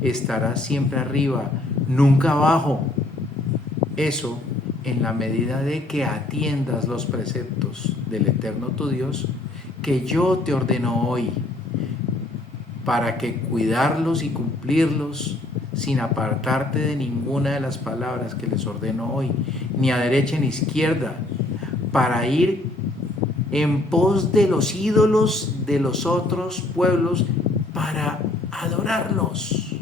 Estarás siempre arriba, nunca abajo. Eso en la medida de que atiendas los preceptos del Eterno tu Dios, que yo te ordeno hoy, para que cuidarlos y cumplirlos sin apartarte de ninguna de las palabras que les ordeno hoy, ni a derecha ni a izquierda, para ir en pos de los ídolos de los otros pueblos, para adorarlos.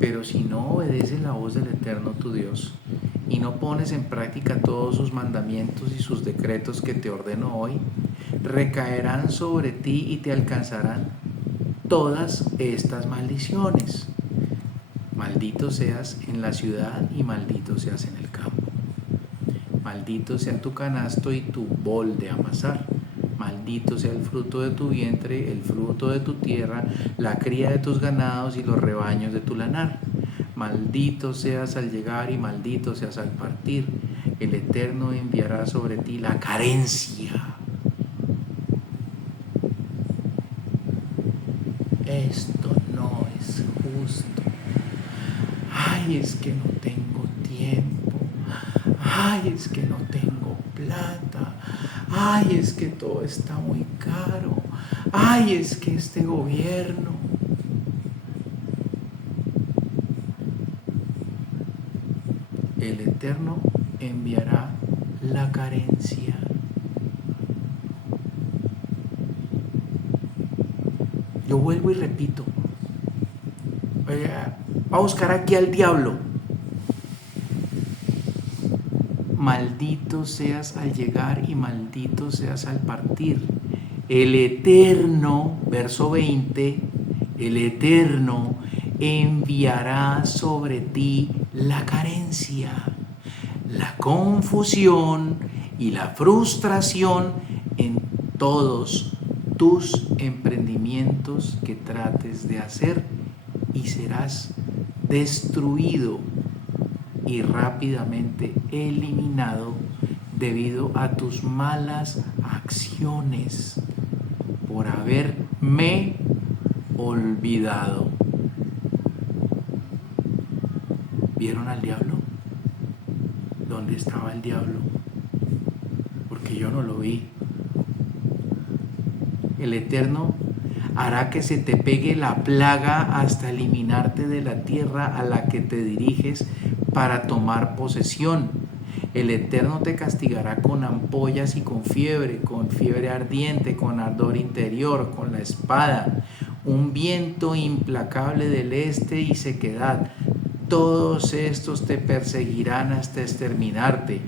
Pero si no obedeces la voz del Eterno tu Dios y no pones en práctica todos sus mandamientos y sus decretos que te ordeno hoy, recaerán sobre ti y te alcanzarán todas estas maldiciones. Maldito seas en la ciudad y maldito seas en el campo. Maldito sea tu canasto y tu bol de amasar. Maldito sea el fruto de tu vientre, el fruto de tu tierra, la cría de tus ganados y los rebaños de tu lanar. Maldito seas al llegar y maldito seas al partir. El Eterno enviará sobre ti la carencia. Esto no es justo. Ay, es que no tengo tiempo. Ay, es que no tengo plata. Ay, es que todo está muy caro. Ay, es que este gobierno. El Eterno enviará la carencia. Yo vuelvo y repito. Voy a buscar aquí al diablo. Maldito seas al llegar y maldito seas al partir. El Eterno, verso 20, el Eterno enviará sobre ti la carencia, la confusión y la frustración en todos tus emprendimientos que trates de hacer y serás destruido y rápidamente eliminado debido a tus malas acciones por haberme olvidado. ¿Vieron al diablo? ¿Dónde estaba el diablo? Porque yo no lo vi. El Eterno hará que se te pegue la plaga hasta eliminarte de la tierra a la que te diriges para tomar posesión. El Eterno te castigará con ampollas y con fiebre ardiente, con ardor interior, con la espada, un viento implacable del este y sequedad. Todos estos te perseguirán hasta exterminarte,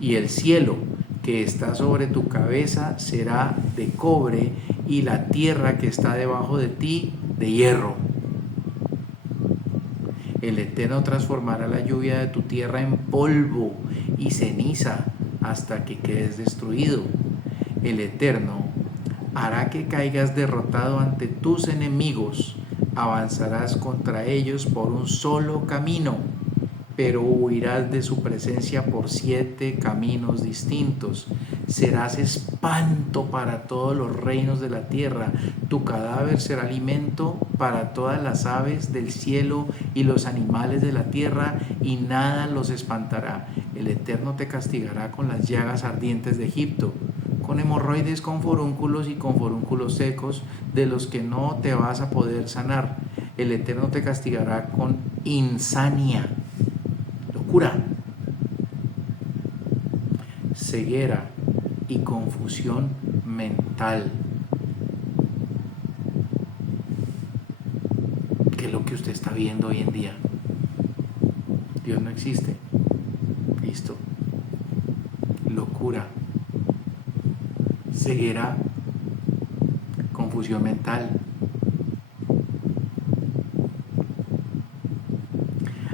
y el cielo que está sobre tu cabeza será de cobre, y la tierra que está debajo de ti de hierro. El Eterno transformará la lluvia de tu tierra en polvo y ceniza hasta que quedes destruido. El Eterno hará que caigas derrotado ante tus enemigos. Avanzarás contra ellos por un solo camino, pero huirás de su presencia por 7 caminos distintos. Serás espanto para todos los reinos de la tierra. Tu cadáver será alimento para todas las aves del cielo y los animales de la tierra, y nada los espantará. El Eterno te castigará con las llagas ardientes de Egipto, con hemorroides, con forúnculos y con forúnculos secos, de los que no te vas a poder sanar. El Eterno te castigará con insania, locura, ceguera y confusión mental. ¿Qué es lo que usted está viendo hoy en día? Dios no existe. Listo. Locura, ceguera, confusión mental.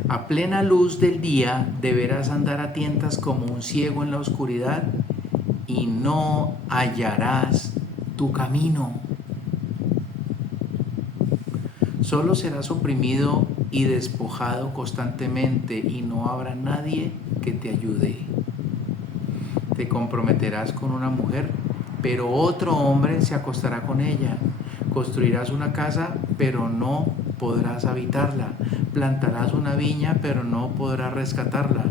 A plena luz del día deberás andar a tientas como un ciego en la oscuridad, y no hallarás tu camino. Solo serás oprimido y despojado constantemente, y no habrá nadie que te ayude. Te comprometerás con una mujer, pero otro hombre se acostará con ella. Construirás una casa, pero no podrás habitarla. Plantarás una viña, pero no podrás rescatarla.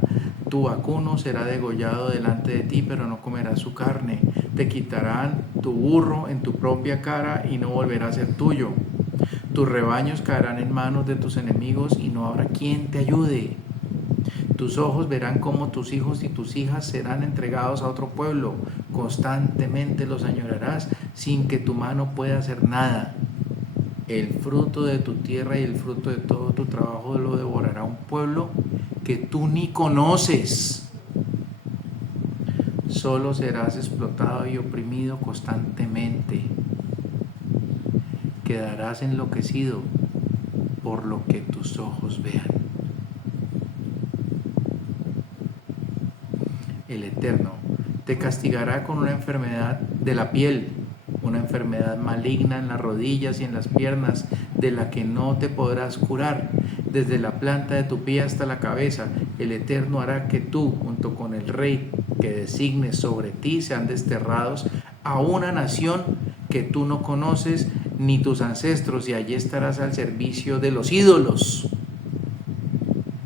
Tu vacuno será degollado delante de ti, pero no comerás su carne. Te quitarán tu burro en tu propia cara y no volverá a ser tuyo. Tus rebaños caerán en manos de tus enemigos y no habrá quien te ayude. Tus ojos verán cómo tus hijos y tus hijas serán entregados a otro pueblo. Constantemente los añorarás sin que tu mano pueda hacer nada. El fruto de tu tierra y el fruto de todo tu trabajo lo devorará un pueblo que tú ni conoces. Solo serás explotado y oprimido constantemente. Quedarás enloquecido por lo que tus ojos vean. El Eterno te castigará con una enfermedad de la piel, una enfermedad maligna en las rodillas y en las piernas, de la que no te podrás curar. Desde la planta de tu pie hasta la cabeza, el Eterno hará que tú, junto con el rey que designes sobre ti, sean desterrados a una nación que tú no conoces ni tus ancestros, y allí estarás al servicio de los ídolos,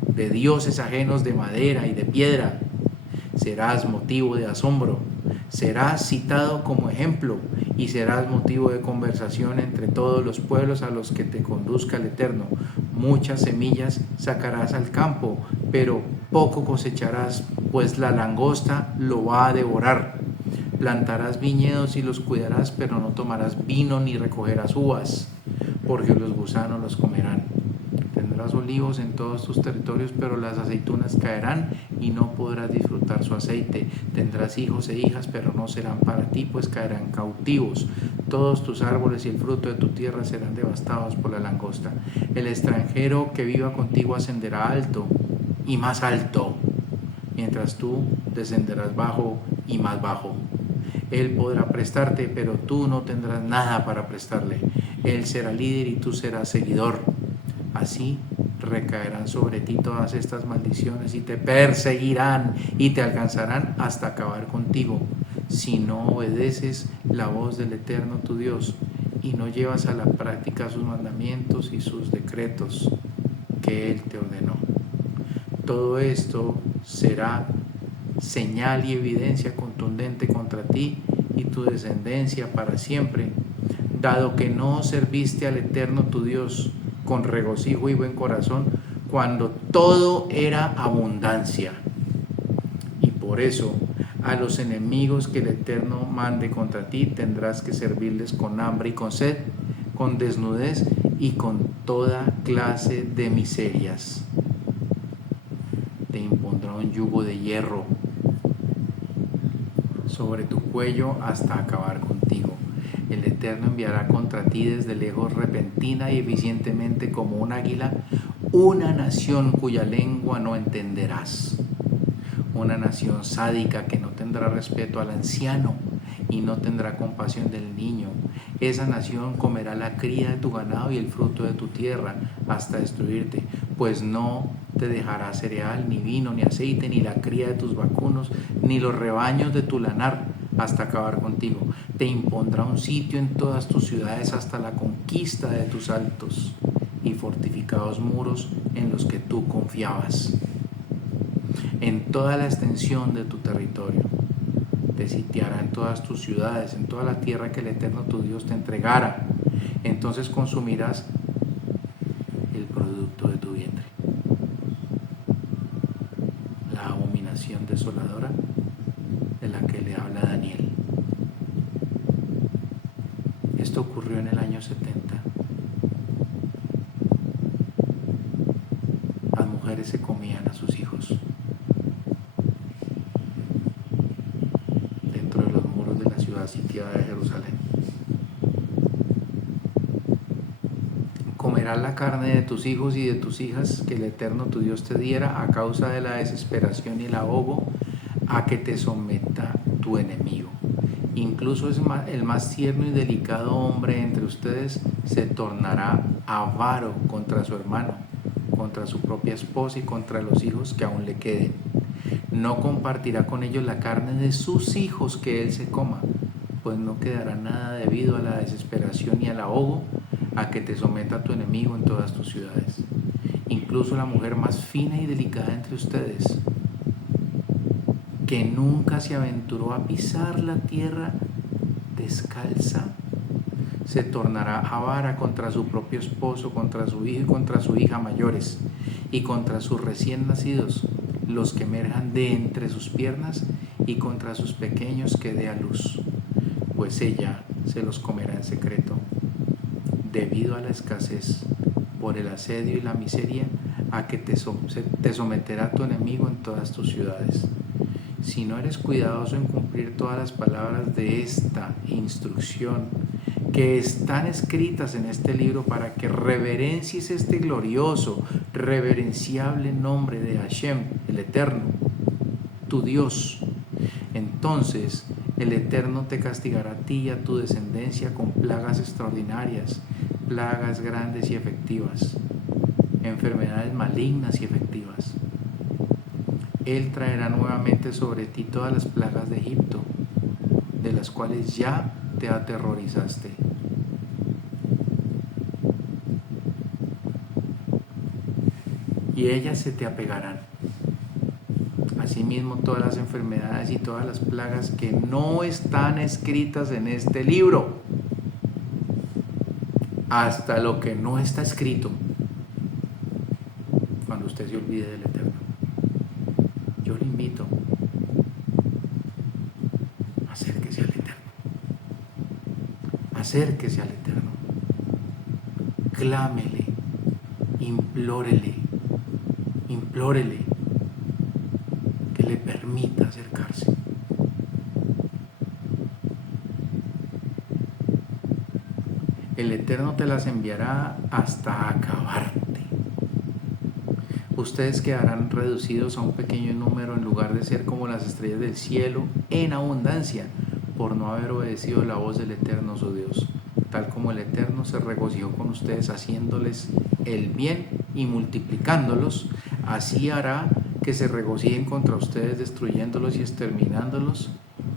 de dioses ajenos de madera y de piedra. Serás motivo de asombro, serás citado como ejemplo y serás motivo de conversación entre todos los pueblos a los que te conduzca el Eterno. Muchas semillas sacarás al campo, pero poco cosecharás, pues la langosta lo va a devorar. Plantarás viñedos y los cuidarás, pero no tomarás vino ni recogerás uvas, porque los gusanos los comerán. Tendrás olivos en todos tus territorios, pero las aceitunas caerán y no podrás disfrutar su aceite. Tendrás hijos e hijas, pero no serán para ti, pues caerán cautivos. Todos tus árboles y el fruto de tu tierra serán devastados por la langosta. El extranjero que viva contigo ascenderá alto y más alto, mientras tú descenderás bajo y más bajo. Él podrá prestarte, pero tú no tendrás nada para prestarle. Él será líder y tú serás seguidor. Así recaerán sobre ti todas estas maldiciones y te perseguirán y te alcanzarán hasta acabar contigo, si no obedeces la voz del Eterno tu Dios y no llevas a la práctica sus mandamientos y sus decretos que Él te ordenó. Todo esto será señal y evidencia contundente contra ti y tu descendencia para siempre, dado que no serviste al Eterno tu Dios con regocijo y buen corazón cuando todo era abundancia. Y por eso a los enemigos que el Eterno mande contra ti tendrás que servirles con hambre y con sed, con desnudez y con toda clase de miserias. Te impondrá un yugo de hierro sobre tu cuello hasta acabar contigo. El Eterno enviará contra ti desde lejos, repentina y eficientemente como un águila, una nación cuya lengua no entenderás. Una nación sádica que no tendrá respeto al anciano y no tendrá compasión del niño. Esa nación comerá la cría de tu ganado y el fruto de tu tierra hasta destruirte, pues no te dejará cereal, ni vino, ni aceite, ni la cría de tus vacunos, ni los rebaños de tu lanar, hasta acabar contigo. Te impondrá un sitio en todas tus ciudades hasta la conquista de tus altos y fortificados muros en los que tú confiabas. En toda la extensión de tu territorio te sitiará en todas tus ciudades, en toda la tierra que el Eterno tu Dios te entregara. Entonces consumirás el producto de tu vientre. La abominación desoladora de la que le habla Daniel. Esto ocurrió en el año 70. Las mujeres se comían a sus hijos dentro de los muros de la ciudad sitiada de Jerusalén. Comerás la carne de tus hijos y de tus hijas que el Eterno tu Dios te diera a causa de la desesperación y el ahogo a que te someta tu enemigo. Incluso el más tierno y delicado hombre entre ustedes se tornará avaro contra su hermano, contra su propia esposa y contra los hijos que aún le queden. No compartirá con ellos la carne de sus hijos que él se coma, pues no quedará nada debido a la desesperación y al ahogo a que te someta tu enemigo en todas tus ciudades. Incluso la mujer más fina y delicada entre ustedes, que nunca se aventuró a pisar la tierra descalza, se tornará avara contra su propio esposo, contra su hijo y contra su hija mayores, y contra sus recién nacidos, los que emerjan de entre sus piernas, y contra sus pequeños que dé a luz, pues ella se los comerá en secreto, debido a la escasez, por el asedio y la miseria a que te someterá tu enemigo en todas tus ciudades. Si no eres cuidadoso en cumplir todas las palabras de esta instrucción que están escritas en este libro para que reverencies este glorioso, reverenciable nombre de Hashem, el Eterno, tu Dios, entonces el Eterno te castigará a ti y a tu descendencia con plagas extraordinarias, plagas grandes y efectivas, enfermedades malignas y efectivas. Él traerá nuevamente sobre ti todas las plagas de Egipto, de las cuales ya te aterrorizaste. Y ellas se te apegarán. Asimismo, todas las enfermedades y todas las plagas que no están escritas en este libro, hasta lo que no está escrito, cuando usted se olvide del Eterno. Yo le invito, acérquese al Eterno, acérquese al Eterno, clámele, implórele, que le permita acercarse. El Eterno te las enviará hasta acabarte. Ustedes quedarán reducidos a un pequeño número en lugar de ser como las estrellas del cielo en abundancia, por no haber obedecido la voz del Eterno su Dios, tal como el Eterno se regocijó con ustedes haciéndoles el bien y multiplicándolos, así hará que se regocijen contra ustedes destruyéndolos y exterminándolos,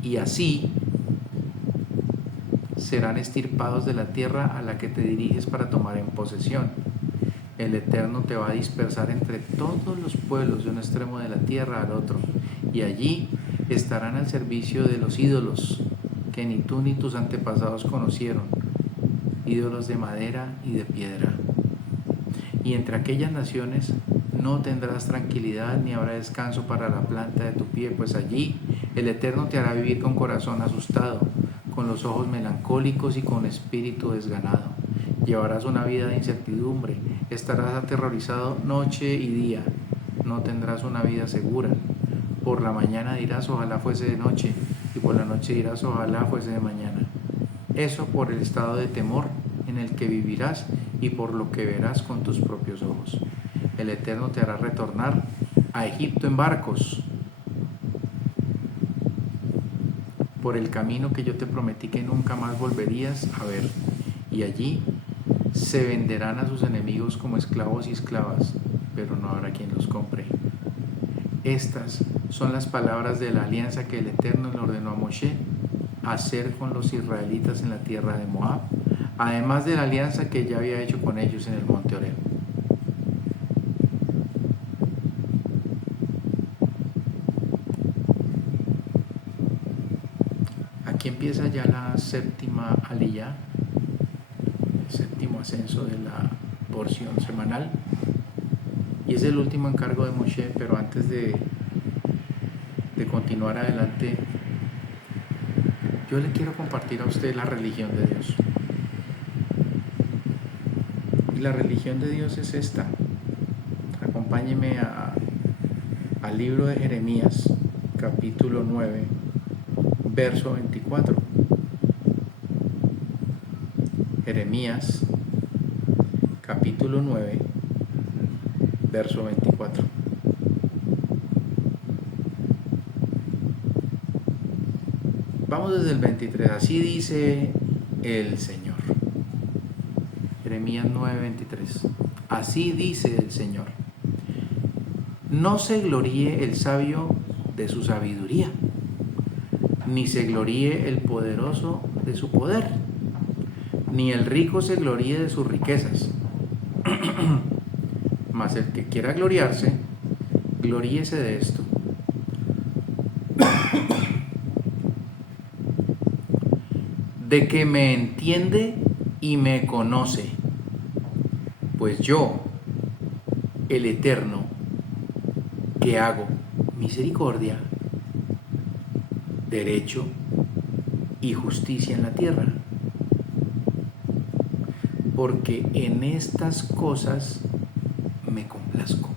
y así serán extirpados de la tierra a la que te diriges para tomar en posesión. El Eterno te va a dispersar entre todos los pueblos de un extremo de la tierra al otro, y allí estarán al servicio de los ídolos que ni tú ni tus antepasados conocieron, ídolos de madera y de piedra. Y entre aquellas naciones no tendrás tranquilidad ni habrá descanso para la planta de tu pie, pues allí el Eterno te hará vivir con corazón asustado, con los ojos melancólicos y con espíritu desganado. Llevarás una vida de incertidumbre, estarás aterrorizado noche y día, no tendrás una vida segura. Por la mañana dirás ojalá fuese de noche, y por la noche dirás ojalá fuese de mañana. Eso por el estado de temor en el que vivirás y por lo que verás con tus propios ojos. El Eterno te hará retornar a Egipto en barcos, por el camino que yo te prometí que nunca más volverías a ver, y allí se venderán a sus enemigos como esclavos y esclavas, pero no habrá quien los compre. Estas son las palabras de la alianza que el Eterno le ordenó a Moshe hacer con los israelitas en la tierra de Moab, además de la alianza que ya había hecho con ellos en el monte Horeb. Aquí empieza ya la séptima aliyá, el séptimo ascenso de la porción semanal, y es el último encargo de Moshe. Pero antes de continuar adelante, yo le quiero compartir a usted la religión de Dios. Y la religión de Dios es esta. Acompáñeme al libro de Jeremías, capítulo 9, verso 24. Jeremías, capítulo 9, verso 24. Vamos desde el 23. Así dice el Señor. Jeremías 9, 23. Así dice el Señor: no se gloríe el sabio de su sabiduría, ni se gloríe el poderoso de su poder, ni el rico se gloríe de sus riquezas. Mas el que quiera gloriarse, gloríese de esto: de que me entiende y me conoce, pues yo, el Eterno, que hago misericordia, derecho y justicia en la tierra, porque en estas cosas me complazco.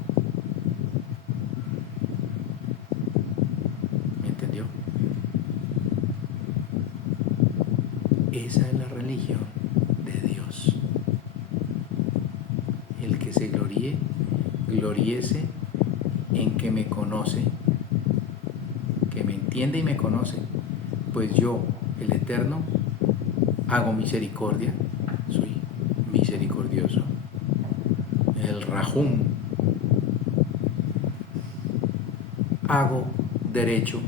¿Me entendió? Esa es la religión de Dios. El que se gloríe, gloríese en que me conoce, que me entiende y me conoce, pues yo, el Eterno, hago misericordia, soy misericordioso. El Rahum, hago derecho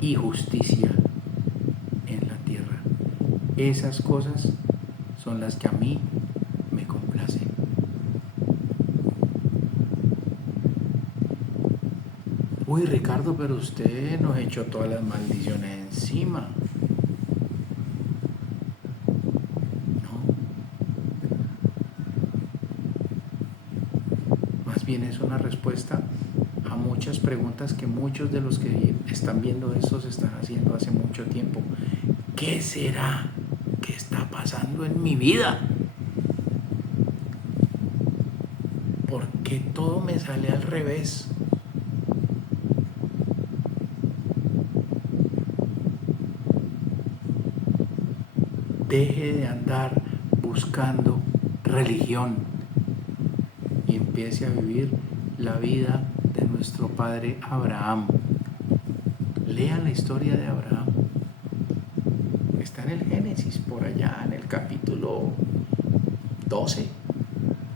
y justicia en la tierra. Esas cosas son las que a mí me complacen. Uy, Ricardo, pero usted nos echó todas las maldiciones encima. No. Más bien es una respuesta a muchas preguntas que muchos de los que están viendo esto se están haciendo hace mucho tiempo. ¿Qué será que está pasando en mi vida? ¿Por qué todo me sale al revés? Deje de andar buscando religión y empiece a vivir la vida de nuestro padre Abraham. Lea la historia de Abraham. Está en el Génesis, por allá en el capítulo 12,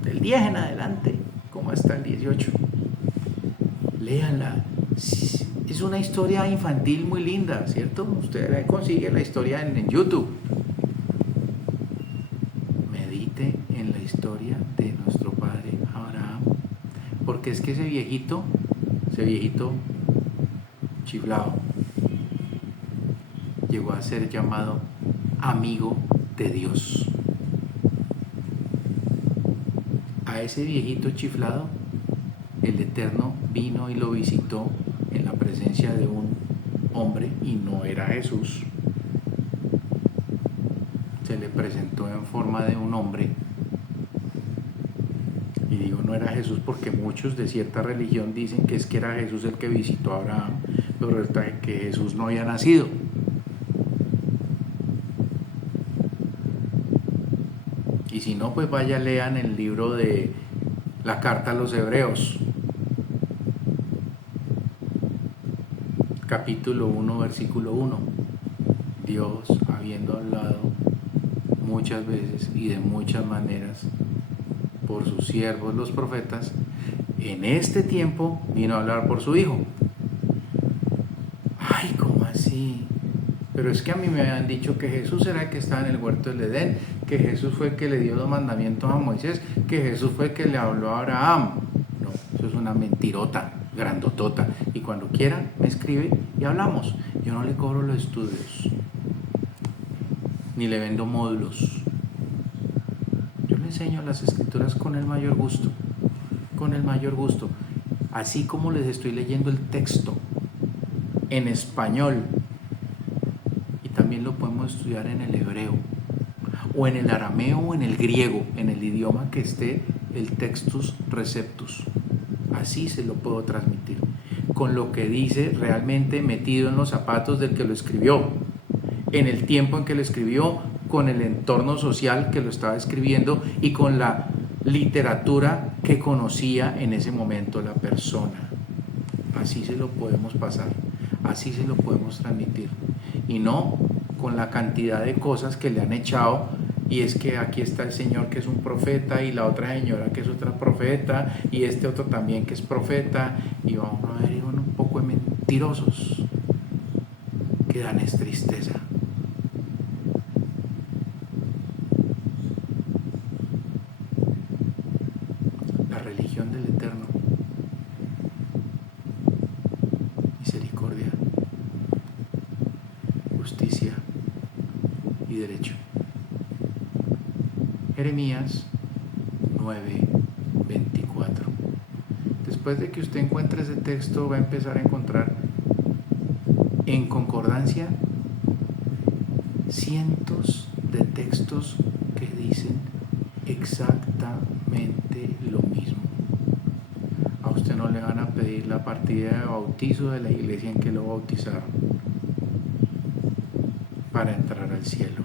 del 10 en adelante, como hasta el 18. Léanla. Es una historia infantil muy linda, ¿cierto? Usted consigue la historia en YouTube. Medite en la historia de nuestro padre Abraham, porque es que ese viejito chiflado, llegó a ser llamado amigo de Dios. A ese viejito chiflado, el Eterno vino y lo visitó en la presencia de un hombre, y no era Jesús. Se le presentó en forma de un hombre. Y digo no era Jesús porque muchos de cierta religión dicen que es que era Jesús el que visitó a Abraham, pero resulta que Jesús no había nacido. Y si no, pues vaya, lean el libro de la carta a los Hebreos, capítulo 1, versículo 1. Dios, habiendo hablado muchas veces y de muchas maneras por sus siervos los profetas, en este tiempo vino a hablar por su Hijo. Ay, ¿cómo así? Pero es que a mí me habían dicho que Jesús era el que estaba en el huerto del Edén, que Jesús fue el que le dio los mandamientos a Moisés, que Jesús fue el que le habló a Abraham. No, eso es una mentirota, grandotota. Y cuando quieran me escribe y hablamos. Yo no le cobro los estudios, ni le vendo módulos. Yo le enseño las escrituras con el mayor gusto, con el mayor gusto. Así como les estoy leyendo el texto en español, y también lo podemos estudiar en el hebreo, o en el arameo, o en el griego, en el idioma que esté el textus receptus. Así se lo puedo transmitir, con lo que dice realmente metido en los zapatos del que lo escribió, en el tiempo en que lo escribió, con el entorno social que lo estaba escribiendo y con la literatura que conocía en ese momento la persona. Así se lo podemos pasar, así se lo podemos transmitir, y no con la cantidad de cosas que le han echado. Y es que aquí está el señor que es un profeta, y la otra señora que es otra profeta, y este otro también que es profeta, y vamos a ver un poco de mentirosos que dan es tristeza. La religión del Eterno, misericordia, justicia y derecho. Jeremías 9:24. Después de que usted encuentre ese texto, va a empezar a encontrar en concordancia cientos de textos que dicen exactamente lo mismo. A usted no le van a pedir la partida de bautizo de la iglesia en que lo bautizaron para entrar al cielo.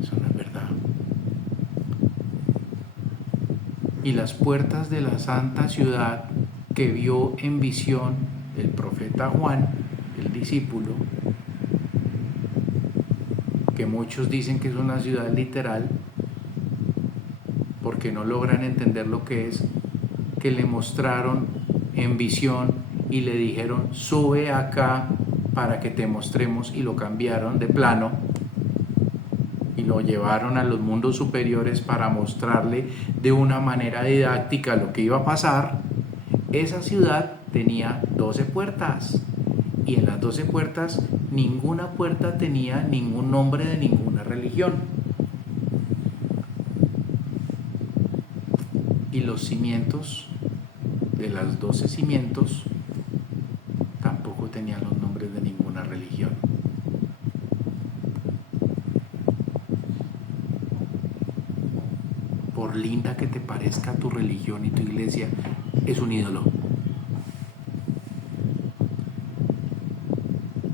Eso no es verdad. Y las puertas de la santa ciudad que vio en visión el profeta Juan, el discípulo, que muchos dicen que es una ciudad literal porque no logran entender lo que es, que le mostraron en visión y le dijeron sube acá para que te mostremos, y lo cambiaron de plano y lo llevaron a los mundos superiores para mostrarle de una manera didáctica lo que iba a pasar. Esa ciudad tenía 12 puertas, y en las 12 puertas ninguna puerta tenía ningún nombre de ninguna religión, y los cimientos de las 12 cimientos tampoco tenían los nombres de ninguna religión. Por linda que te parezca tu religión y tu iglesia, es un ídolo.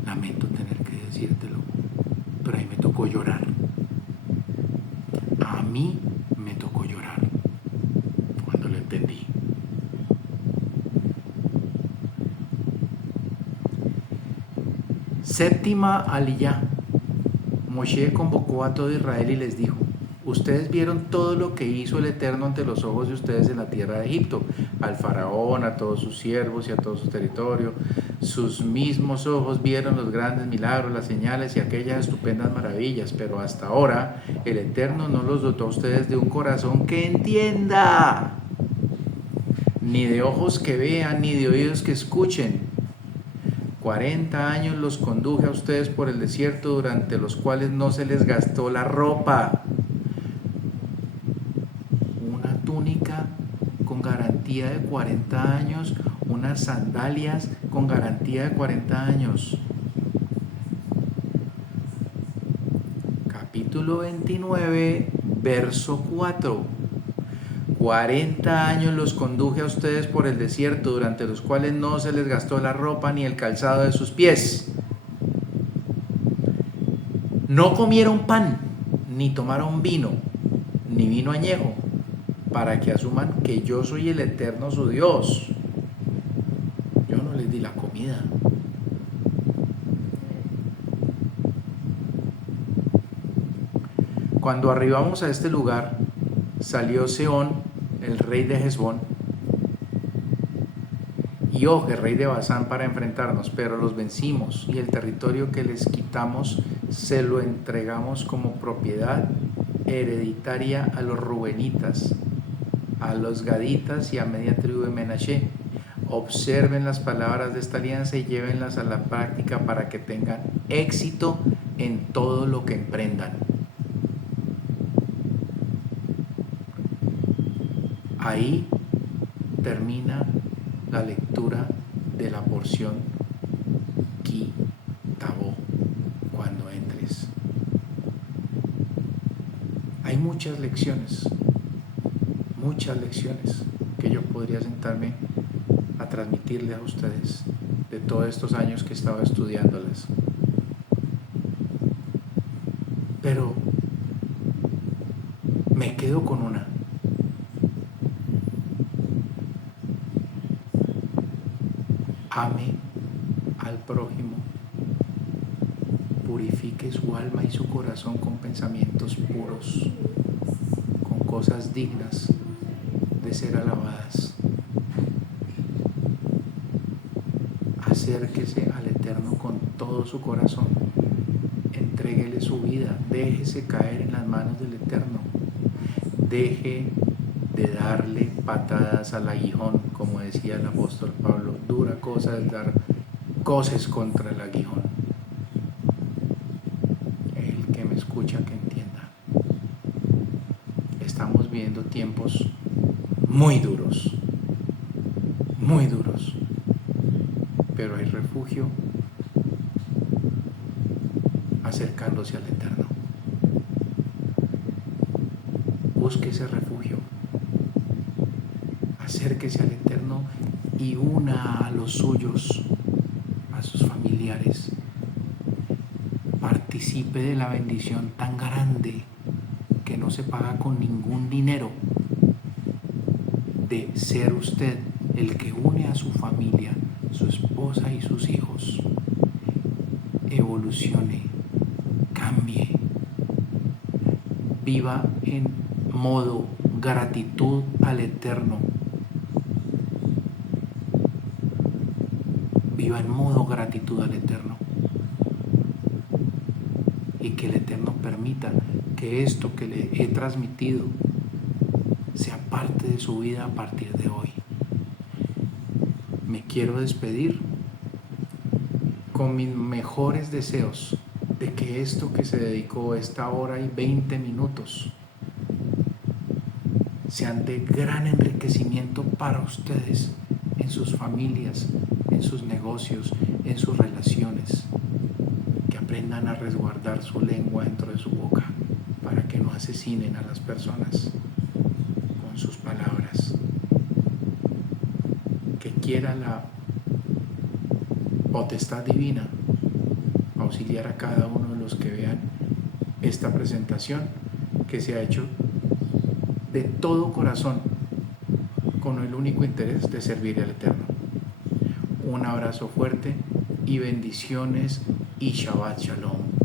Lamento tener que decírtelo, pero ahí me tocó llorar. A mí me tocó llorar cuando lo entendí. Séptima aliyá. Moshe convocó a todo Israel y les dijo: Ustedes vieron todo lo que hizo el Eterno ante los ojos de ustedes en la tierra de Egipto, al faraón, a todos sus siervos y a todo su territorio. Sus mismos ojos vieron los grandes milagros, las señales y aquellas estupendas maravillas, pero hasta ahora el Eterno no los dotó a ustedes de un corazón que entienda, ni de ojos que vean, ni de oídos que escuchen. 40 años los conduje a ustedes por el desierto, durante los cuales no se les gastó la ropa. Una túnica con garantía de 40 años, unas sandalias con garantía de 40 años. Capítulo 29, verso 4. 40 años los conduje a ustedes por el desierto, durante los cuales no se les gastó la ropa ni el calzado de sus pies. No comieron pan, ni tomaron vino, ni vino añejo, para que asuman que yo soy el Eterno su Dios. Yo no les di la comida. Cuando arribamos a este lugar, salió Sehón, el rey de Hesbón, y Og, el rey de Basán, para enfrentarnos, pero los vencimos, y el territorio que les quitamos se lo entregamos como propiedad hereditaria a los rubenitas, a los gaditas y a media tribu de Menashe. Observen las palabras de esta alianza y llévenlas a la práctica para que tengan éxito en todo lo que emprendan. Ahí termina la lectura de la porción Ki Tavo, cuando entres. Hay muchas lecciones que yo podría sentarme a transmitirles a ustedes de todos estos años que he estado estudiándolas. Pero me quedo con una. Ame al prójimo, purifique su alma y su corazón con pensamientos puros, con cosas dignas de ser alabadas. Acérquese al Eterno con todo su corazón, entréguele su vida, déjese caer en las manos del Eterno, deje de darle patadas al aguijón, como decía el apóstol Pablo. Dura cosa es dar coces contra el aguijón. El que me escucha que entienda. Estamos viviendo tiempos muy duros, pero hay refugio acercándose al Eterno. Busque ese refugio, acérquese al Eterno y una a los suyos, a sus familiares. Participe de la bendición tan grande que no se paga con ningún dinero, de ser usted el que une a su familia, su esposa y sus hijos. Evolucione, cambie, viva en modo gratitud al Eterno. Viva en modo gratitud al Eterno. Y que el Eterno permita que esto que le he transmitido sea parte de su vida a partir de hoy. Me quiero despedir con mis mejores deseos de que esto que se dedicó esta hora y 20 minutos sean de gran enriquecimiento para ustedes, en sus familias, en sus negocios, en sus relaciones. Que aprendan a resguardar su lengua dentro de su boca para que no asesinen a las personas con sus palabras. Que quiera la potestad divina auxiliar a cada uno de los que vean esta presentación, que se ha hecho de todo corazón con el único interés de servir al Eterno. Un abrazo fuerte y bendiciones y Shabbat Shalom.